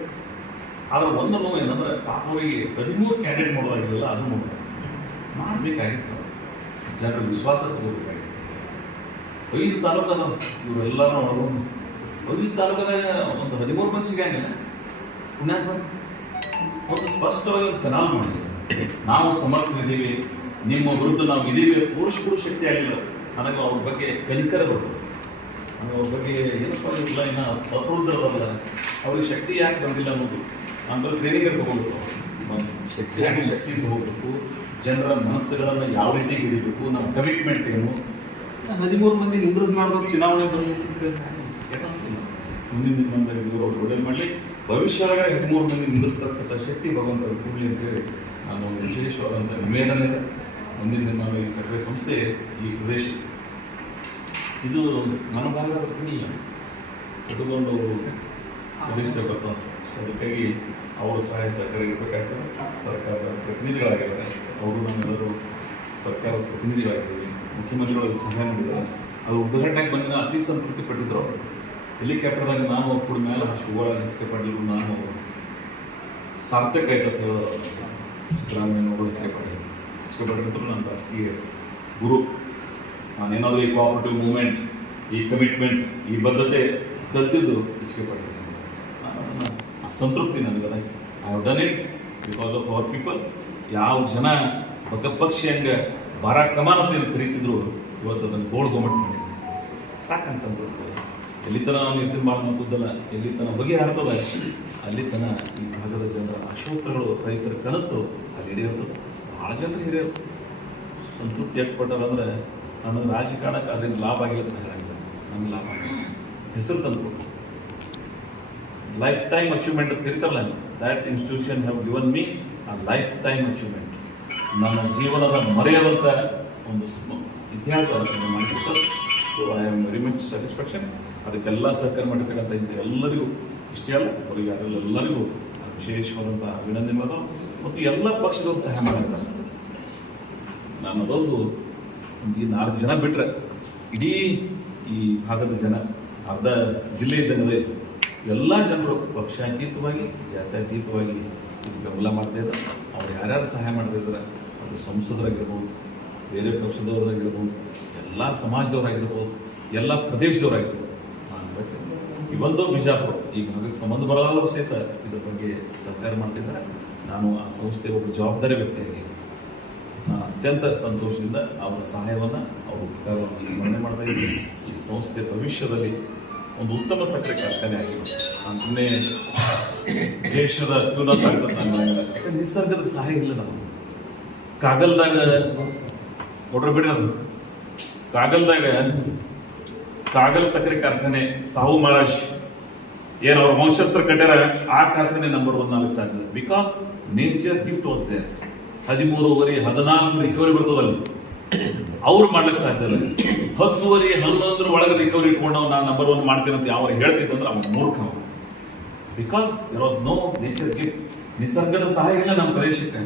ಆದರೆ ಒಂದು ನೋವು ಏನಂದ್ರೆ ಅವರಿಗೆ 13 ಕ್ಯಾಂಡಿಡೇಟ್ ಮಾಡೋದಾಗಿಲ್ಲ, ಅದು ಮಾಡಬೇಕಾಗಿತ್ತು. ಜನರ ವಿಶ್ವಾಸ ತಗೋಬೇಕಾಗಿತ್ತು. 5 ತಾಲೂಕು ಅದಾವ, ಇವರೆಲ್ಲರೂ ಒಳಗೊಂಡು 5 ತಾಲೂಕದಾಗ ಒಂದು 13 ಮಂದಿ ಸಿಗಂಗಿಲ್ಲ. ಪುಣ್ಯಾತ್ಮ ಒಂದು ಸ್ಪಷ್ಟವಾಗಿ ಕನಾಲ್ ಮಾಡಿದ್ದೀವಿ. ನಾವು ಸಮರ್ಥರಿದ್ದೀವಿ, ನಿಮ್ಮ ವಿರುದ್ಧ ನಾವು ಇದೀವಿ ತೋರಿಸ್ಕೊಡೋ ಶಕ್ತಿ ಆಗಿಲ್ಲ. ನನಗೆ ಅವ್ರ ಬಗ್ಗೆ ಕಲಿಕರ ಬರ್ತದೆ. ನನಗೆ ಅವ್ರ ಬಗ್ಗೆ ಏನಪ್ಪ ಇಲ್ಲ, ಇನ್ನು ತಪ್ಪುದ್ರದಲ್ಲ, ಅವ್ರಿಗೆ ಶಕ್ತಿ ಯಾಕೆ ಬಂದಿಲ್ಲ ಅನ್ನೋದು. ನಾನು ಟ್ರೈನಿಂಗ್ ತಗೋಬೇಕು, ಶಕ್ತಿ ಯಾಕೆ ಶಕ್ತಿ ತಗೋಬೇಕು, ಜನರ ಮನಸ್ಸುಗಳನ್ನು ಯಾವ ರೀತಿ ಹಿಡಿಬೇಕು, ನಮ್ಮ ಕಮಿಟ್ಮೆಂಟ್ ಏನು. 13 ಮಂದಿ ನಿಂದ್ರಿಸಲಾರ್ದವ್ರು ಚುನಾವಣೆ ಬಂದಿಲ್ಲ. ಮುಂದಿನ ದಿನಮಾನದಲ್ಲಿ ಇವರು ಅವ್ರು ಒಳ್ಳೆ ಮಾಡಲಿ, ಭವಿಷ್ಯದಾಗ 13 ಮಂದಿ ನಿಂದಿರ್ತಕ್ಕಂಥ ಶಕ್ತಿ ಭಗವಂತ ಕೊಡಲಿ ಅಂತೇಳಿ ನಾನು ಒಂದು ವಿಶೇಷವಾದಂಥ ನಿವೇದನೆ ಇದೆ. ಮುಂದಿನ ದಿನ ಈ ಸಕ್ಕರೆ ಸಂಸ್ಥೆ ಈ ಪ್ರದೇಶ ಇದು ಮನೋಭಾಗ ಬರ್ತೀನಿ ಕಟ್ಟಿಕೊಂಡು ಪ್ರದೇಶದ ಬರ್ತಾನೆ. ಅದಕ್ಕಾಗಿ ಅವರು ಸಹಾಯ ಸಹಕಾರ ಇರಬೇಕಾಗ್ತದೆ. ಸರ್ಕಾರದ ಪ್ರತಿನಿಧಿಗಳಾಗಿದ್ದಾರೆ, ಅವರು ನಮ್ಮೆಲ್ಲರೂ ಸರ್ಕಾರದ ಪ್ರತಿನಿಧಿಗಳಾಗಿದ್ದೀವಿ. ಮುಖ್ಯಮಂತ್ರಿಗಳು ಸಹಾಯ ಮಾಡಿದ್ದಾರೆ. ಅದು ಉದ್ಘಾಟನೆಗೆ ಬಂದಿನ ಅತಿ ಸಂತೃಪ್ತಿ ಪಟ್ಟಿದ್ರು. ಅವರು ಹೆಲಿಕಾಪ್ಟರ್ದಾಗ ನಾನು ಕೂಡ ಮೇಲೆ ಶಿವಗಳ ಹೆಚ್ಚಿಗೆ ಪಡಲಿಲ್ಲ. ನಾನು ಸಾರ್ಥಕ ಆಯ್ತಂತ ಹೇಳೋದು ಸಿದ್ದರಾಮಯ್ಯನವರು ಹೆಚ್ಚಿಗೆ ಪಟ್ಟಿದ್ರು. ನನ್ನ ರಾಜಕೀಯ ಗುರು. ನಾನೇನಾದರೂ ಈ ಕೋಆಪರೇಟಿವ್ ಮೂವ್ಮೆಂಟ್, ಈ ಕಮಿಟ್ಮೆಂಟ್, ಈ ಬದ್ಧತೆ ಕಲ್ತಿದ್ದು ಹೆಚ್ಚಿಗೆ ಪಟ್ಟಿದ್ರು. ಆ ಸಂತೃಪ್ತಿ ನನಗದ. I have done it because of our people. ಯಾವ ಜನ ಪಕ್ಷಿ ಹಂಗೆ ಬಾರ ಕಮಾನ್ ಅಂತ ಏನು ಕರೀತಿದ್ರು, ಇವತ್ತು ಅದನ್ನು ಗೋಲ್ಡ್ ಗೌರ್ಮೆಂಟ್ ಮಾಡಿದ್ದೆ. ಸಾಕಂತ ಸಂತೃಪ್ತಿ. ಎಲ್ಲಿ ತನ ನಾನು ಇರ್ತೀನಿ ಭಾಳ ಮಾತುದ್ದಲ್ಲ, ಎಲ್ಲಿ ತನ ಬಗೆಹರ್ತದ ಅಲ್ಲಿ ತನ ಈ ಭಾಗದ ಜನರ ಅಶೋತ್ರಗಳು, ರೈತರ ಕನಸು ಅಲ್ಲಿ ಹಿಡಿಯಿರ್ತದೆ. ಭಾಳ ಜನರು ಹಿರಿಯರು ಸಂತೃಪ್ತಿ ಯಾಕೆ ನನಗೆ ರಾಜಕಾರಣಕ್ಕೆ ಅದರಿಂದ ಲಾಭ ಆಗಿಲ್ಲ ಅಂತ ಹೇಳಂಗಿಲ್ಲ. ನನಗೆ ಲಾಭ ಆಗಿಲ್ಲ, ಹೆಸರು ತಂದು ಲೈಫ್ ಟೈಮ್ ಅಚೀವ್ಮೆಂಟ್ ಅಂತ ಕರೀತಾರಲ್ಲ, that institution have given me a life time achievement. ನನ್ನ ಜೀವನದ ಮರೆಯದಂಥ ಒಂದು ಇತಿಹಾಸ ಮಾಡಿಕೊಡ್ತಾರೆ. So I am very much satisfaction. ಅದಕ್ಕೆಲ್ಲ ಸಹಕಾರ ಮಾಡಿರ್ತಕ್ಕಂಥ ಎಲ್ಲರಿಗೂ ಇಷ್ಟೇ ಅಲ್ಲ, ಅವರಿಗೆ ಎಲ್ಲರಿಗೂ ವಿಶೇಷವಾದಂಥ ಅಭಿನಂದನೆ. ಮತ್ತು ಎಲ್ಲ ಪಕ್ಷದವರು ಸಹಾಯ ಮಾಡಿರ್ತಾರೆ. ನಾನು ಅದೊಂದು ಈ 4 ಜನ ಬಿಟ್ಟರೆ ಇಡೀ ಈ ಭಾಗದ ಜನ ಅರ್ಧ ಜಿಲ್ಲೆ ಇದ್ದಂಗೆ ಎಲ್ಲ ಜನರು ಪಕ್ಷಾತೀತವಾಗಿ, ಜಾತ್ಯತೀತವಾಗಿ ಇದು ಬೆಂಬಲ ಮಾಡ್ತಾಯಿದ್ದಾರೆ. ಅವ್ರು ಯಾರ್ಯಾರು ಸಹಾಯ ಮಾಡ್ತಾಯಿದ್ದಾರೆ, ಅದು ಸಂಸದರಾಗಿರ್ಬೋದು, ಬೇರೆ ಪಕ್ಷದವರಾಗಿರ್ಬೋದು, ಎಲ್ಲ ಸಮಾಜದವರಾಗಿರ್ಬೋದು, ಎಲ್ಲ ಪ್ರದೇಶದವರಾಗಿರ್ಬೋದು. ಇವೊಂದು ಬಿಜಾಪುರ ಈ ಭಾಗಕ್ಕೆ ಸಂಬಂಧ ಬರೋದಾದರೂ ಸಹಿತ ಇದ್ರ ಬಗ್ಗೆ ಸಹಕಾರ ಮಾಡ್ತಿದ್ದಾರೆ. ನಾನು ಆ ಸಂಸ್ಥೆ ಒಬ್ಬ ಜವಾಬ್ದಾರಿ ವ್ಯಕ್ತಿಯಾಗಿ ನಾನು ಅತ್ಯಂತ ಸಂತೋಷದಿಂದ ಅವರ ಸಹಾಯವನ್ನು, ಅವರ ಉಪಕಾರವನ್ನು ಸ್ಮರಣೆ ಮಾಡ್ತಾ ಇದ್ದೀನಿ. ಈ ಸಂಸ್ಥೆ ಭವಿಷ್ಯದಲ್ಲಿ ಒಂದು ಉತ್ತಮ ಸಕ್ಕರೆ ಕಾರ್ಖಾನೆ ಆಗಿದೆ. ನಾನು ಸುಮ್ಮನೆ ದೇಶದ ಅತ್ಯುನ್ನತ ಆಗ್ತದೆ ನಾನು, ಯಾಕಂದ್ರೆ ನಿಸರ್ಗದ ಸಹಾಯ ಇಲ್ಲ. ನಾವು ಕಾಗಲ್ದಾಗ ಕೊಡ್ರೆ ಬಿಡಿ, ಅದು ಕಾಗಲ್ ಸಕ್ಕರೆ ಕಾರ್ಖಾನೆ ಸಾವು ಮಹಾರಾಜ್ ಏನು ಅವ್ರ ವಂಶಸ್ತ್ರ ಕಟ್ಟ್ಯಾರ, ಆ ಕಾರ್ಖಾನೆ ನಂಬರ್ 1 ಆಗಕ್ಕೆ ಸಾಧ್ಯ. Because nature gift was there. 13 14 recovery ಬರ್ತದಲ್ಲಿ ಅವ್ರು ಮಾಡ್ಲಿಕ್ಕೆ ಸಾಧ್ಯ ಇಲ್ಲ. 10ವರೆ 11 ಒಳಗೆ ರಿಕವರಿ ಇಟ್ಕೊಂಡು ನಾನು ನಂಬರ್ 1 ಮಾಡ್ತೀನಿ ಅಂತ ಯಾವ ಹೇಳ್ತಿದ್ದಂದ್ರೆ ಅವ್ನು ಮೂರ್ಖ. Because there was no nature gift. ನಿಸರ್ಗದ ಸಹಾಯ ಇಲ್ಲ ನಮ್ಮ ಪ್ರದೇಶಕ್ಕೆ.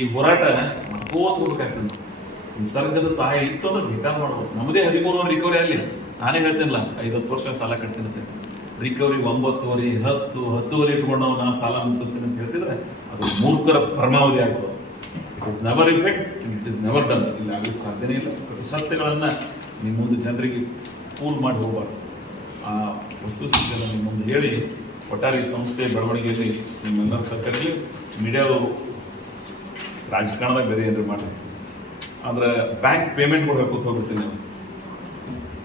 ಈ ಹೋರಾಟ ಮಾಡ್ಕೋತ ಹೋಗ್ಬೇಕಾಗ್ತದೆ. ನಿಸರ್ಗದ ಸಹಾಯ ಇತ್ತು ಅಂದ್ರೆ ಬೇಕಾದ ಮಾಡ್ಬೋದು. ನಮ್ಮದೇ 13 ರಿಕವರಿ ಅಲ್ಲಿ. ನಾನೇ ಹೇಳ್ತೀನಿಲ್ಲ 50 ವರ್ಷ ಸಾಲ ಕಟ್ತೀನಿ ಅಂತ. ರಿಕವರಿ 9ವರೆ 10ವರೆ ಇಟ್ಕೊಂಡು ನಾನು ಸಾಲ ಮುಗಿಸ್ತೀನಿ ಅಂತ ಹೇಳ್ತಿದ್ರೆ ಅದು ಮೂರ್ಖರ ಪರಮಾವಧಿ ಆಗ್ತದೆ. It is never effect, it is never done. ಇಲ್ಲ ಆಗಲಿಕ್ಕೆ ಸಾಧ್ಯನೇ ಇಲ್ಲ. ಸತ್ಯಗಳನ್ನು ನಿಮ್ಮ ಮುಂದೆ ಜನರಿಗೆ ಫೂಲ್ ಮಾಡಿ ಹೋಗಬಾರ್ದು. ಆ ವಸ್ತುಸ್ಥಿತಿಯನ್ನು ನಿಮ್ಮ ಮುಂದೆ ಹೇಳಿ ಒಟ್ಟಾರೆ ಈ ಸಂಸ್ಥೆ ಬೆಳವಣಿಗೆಯಲ್ಲಿ ನಿಮ್ಮೆಲ್ಲರ ಸರ್ಕಾರದಲ್ಲಿ ಮೀಡಿಯಾದವರು ರಾಜಕಾರಣದಾಗ ಬೇರೆ ಏನಾರು ಮಾಡಿ ಅಂದ್ರೆ ಬ್ಯಾಂಕ್ ಪೇಮೆಂಟ್ ಕೊಡಬೇಕು ಅಂತ ಹೋಗ್ಬಿಡ್ತೀನಿ.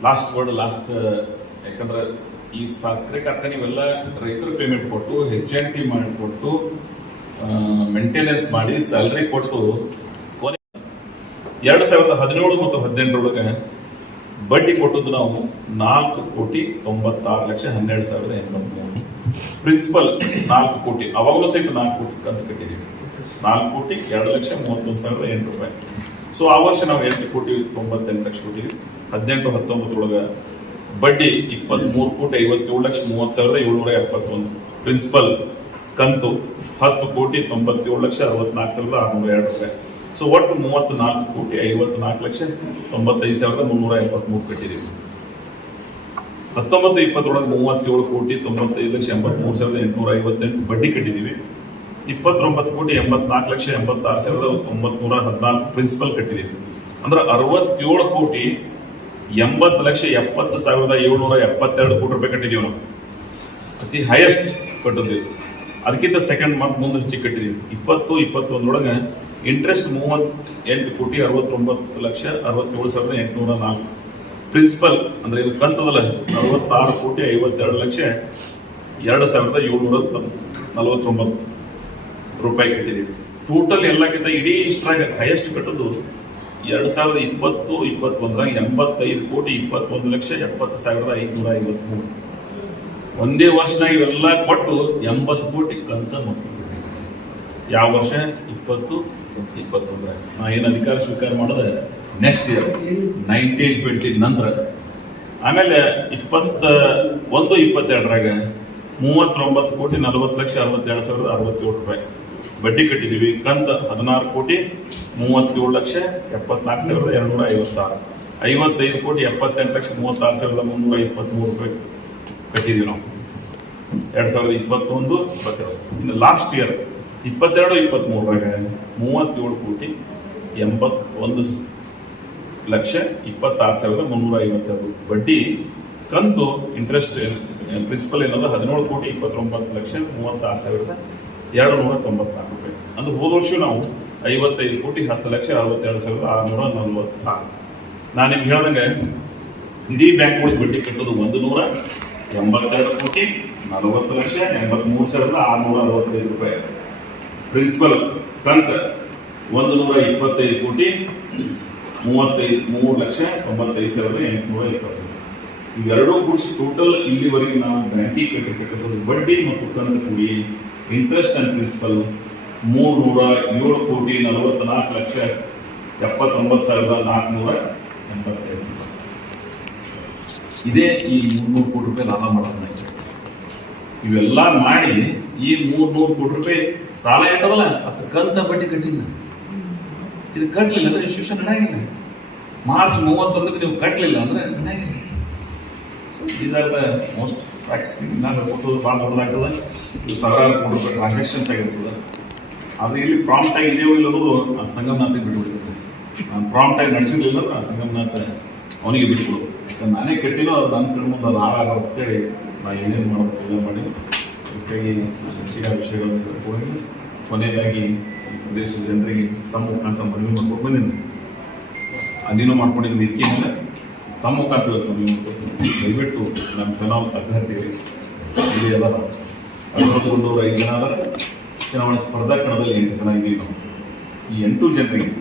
ಲಾಸ್ಟ್ ಯಾಕಂದ್ರೆ ಈ ಸಕ್ಕರೆ ಕಾರ್ಖಾನೆ ಇವೆಲ್ಲ ರೈತರ ಪೇಮೆಂಟ್ ಕೊಟ್ಟು HNT ಮಾಡಿಕೊಟ್ಟು ಮೇಂಟೆನೆನ್ಸ್ ಮಾಡಿ ಸ್ಯಾಲ್ರಿ ಕೊಟ್ಟು ಕೊನೆ 2017 ಮತ್ತು 18 ಬಡ್ಡಿ ಕೊಟ್ಟದ್ದು ನಾವು 4,96,12,803. ಪ್ರಿನ್ಸಿಪಲ್ 4 ಕೋಟಿ, ಅವಾಗಲೂ ಸಹಿತ 4 ಕೋಟಿ ಕಂತು ಕಟ್ಟಿದ್ದೀವಿ. 4,02,31,800 ಸೊ ಆ ವರ್ಷ ನಾವು 8,98,00,000 ಕೊಟ್ಟಿವಿ. 18-19 ಬಡ್ಡಿ 23,57,30,771 ಪ್ರಿನ್ಸಿಪಲ್ ಕಂತು 10,97,64,602 ಸೊ ಒಟ್ಟು 34,54,95,373 ಕಟ್ಟಿದ್ದೀವಿ. 19-20 ಬಡ್ಡಿ ಕಟ್ಟಿದ್ದೀವಿ. 29,84,86,914 ಪ್ರಿನ್ಸಿಪಲ್ ಕಟ್ಟಿದ್ದೀವಿ. ಅಂದ್ರೆ 67,80,70,772 ಕಟ್ಟಿದ್ದೀವಿ ನಾವು. ಅತಿ ಹೈಯೆಸ್ಟ್ ಕಟ್ಟಿದ್ದೀವಿ. ಅದಕ್ಕಿಂತ ಸೆಕೆಂಡ್ ಮಂತ್ ಮುಂದೆ ಹೆಚ್ಚಿಗೆ ಕಟ್ಟಿದ್ದೀವಿ. 20-21 ಇಂಟ್ರೆಸ್ಟ್ 38,69,67,804 ಪ್ರಿನ್ಸಿಪಲ್ ಅಂದ್ರೆ ಇದು ಕಂತದಲ್ಲ 66,52,2,749 ರೂಪಾಯಿ ಕಟ್ಟಿದ್ದೀವಿ. ಟೋಟಲ್ ಎಲ್ಲಕ್ಕಿಂತ ಇಡೀ ಇಷ್ಟರಾಗ ಹೈಯೆಸ್ಟ್ ಕಟ್ಟೋದು 2020-21 85,21,70,70,553 ಒಂದೇ ವರ್ಷನಾಗ ಇವೆಲ್ಲ ಕೊಟ್ಟು 80 ಕೋಟಿ ಕಂತ ಮತ್ತು ಯಾವ ವರ್ಷ 20-21 ನಾ ಏನು ಅಧಿಕಾರ ಸ್ವೀಕಾರ ಮಾಡೋದು ನೆಕ್ಸ್ಟ್ ಇಯರ್ 19-20 ನಂತರ. ಆಮೇಲೆ 21-22 39,40,40,62,67 ರೂಪಾಯಿ ಬಡ್ಡಿ ಕಟ್ಟಿದ್ದೀವಿ. ಕಂತ 16,37,74,256 55,78,36,323 ರೂಪಾಯಿ ಕಟ್ಟಿದ್ದೀವಿ ನಾವು 2021-22. ಇನ್ನು ಲಾಸ್ಟ್ ಇಯರ್ 22-23 37,81,26,352 ಬಡ್ಡಿ ಕಂತು ಇಂಟ್ರೆಸ್ಟ್ ಪ್ರಿನ್ಸಿಪಲ್ ಏನಂದ್ರೆ 17,29,36,294 ರೂಪಾಯಿ. ಅಂದ್ರೆ ಹೋದ ವರ್ಷ ನಾವು 55,10,67,644. ನಾನು ನಿಮ್ಗೆ ಹೇಳ್ದಂಗೆ ಇಡೀ ಬ್ಯಾಂಕ್ಗಳಿಗೆ ಬಡ್ಡಿ ಕಟ್ಟೋದು 182,40,40,83,665 ರೂಪಾಯಿ. ಪ್ರಿನ್ಸಿಪಲ್ ಕಂತ 125,33,95,820 ಇವೆರಡೂ ಕೂಡಿಸಿ ಟೋಟಲ್ ಇಲ್ಲಿವರೆಗೆ ನಾವು ಬ್ಯಾಂಕಿಗೆ ಕಟ್ಟಿದ್ದು ಬಡ್ಡಿ ಮತ್ತು ಕಂತು ಕೂಡಿ ಇಂಟ್ರೆಸ್ಟ್ ಅಂಡ್ ಪ್ರಿನ್ಸಿಪಲ್ 3,74,79,485. ಇದೇ ಈ 300 ಕೋಟಿ ರೂಪಾಯಿ ಲಾಭ ಮಾಡೋದು. ಇವೆಲ್ಲ ಮಾಡಿ ಈ 300 ಕೋಟಿ ರೂಪಾಯಿ ಸಾಲ ಇಟ್ಟದಲ್ಲ ಅದು ಕಂತ ಬಡ್ಡಿ ಕಟ್ಟಿಲ್ಲ. ಇದು ಕಟ್ಟಲಿಲ್ಲ ಅಂದ್ರೆ ಇನ್ಸ್ಟಿಟ್ಯೂಷನ್ ನಡೆಯಾಗಿಲ್ಲ. ಮಾರ್ಚ್ 31 ನೀವು ಕಟ್ಟಲಿಲ್ಲ ಅಂದ್ರೆ ನಡೆಯಾಗಿಲ್ಲ. These are the most facts. ನಾನು ಕೊಟ್ಟೋದು ಭಾಳ ದೊಡ್ಡದಾಗ್ತದೆ. ಇದು ಸಾವಿರಾರು ಕೋಟಿ ರೂಪಾಯಿ ಟ್ರಾನ್ಸಾಕ್ಷನ್ಸ್ ಆಗಿರ್ತದೆ. ಆದರೆ ಇಲ್ಲಿ ಪ್ರಾಂಪ್ಟ್ ಆಗಿ ಇದೆಯೋ ಇಲ್ಲದವರು ಆ ಸಂಗಮನಾಥಿಗೆ ಬಿಟ್ಬಿಡ್ತದೆ. ನಾನು ಪ್ರಾಂಪ್ಟ್ ಆಗಿ ನಡೆಸಿರ್ಲಿಲ್ಲ ಅಂದ್ರೆ ಆ ಸಂಗಮನಾಥ ಅವನಿಗೆ ಬಿಟ್ಬಿಡೋದು. ನಾನೇ ಕಟ್ಟಿನೋ ಅದು ನನ್ನ ಕಡೆ ಮುಂದೆ ಅದು ಆಗ ಅಂತೇಳಿ ನಾ ಏನೇನು ಮಾಡೋದು ಪೂಜೆ ಮಾಡಿ ಅದಕ್ಕಾಗಿ ಹೆಚ್ಚಿನ ವಿಷಯಗಳನ್ನು ತಿಳ್ಕೊಂಡು ಕೊನೆಯದಾಗಿ ದೇಶದ ಜನರಿಗೆ ತಮ್ಮ ಮುಖಾಂತರ ಮನವಿ ಮಾಡ್ಕೊಂಡು ಬಂದಿದ್ದೀನಿ. ಅದೇನೋ ಮಾಡ್ಕೊಂಡಿದ್ದೀನಿ. ಇದಕ್ಕೆ ಮೇಲೆ ತಮ್ಮ ಮುಖಾಂತರ ಮನವಿ ಮಾಡ್ಕೊತೀನಿ. ದಯವಿಟ್ಟು ನಮ್ಮ ಚುನಾವಣಾ ಅಭ್ಯರ್ಥಿಗಳಿಗೆ ಇಲ್ಲಿ ಎಲ್ಲ 5 ಜನ ಆದರೆ ಚುನಾವಣೆ ಸ್ಪರ್ಧಾ ಕಣದಲ್ಲಿ 8 ಜನ ಇದ್ದೀವಿ ನಾವು. ಈ 8 ಜನರಿಗೆ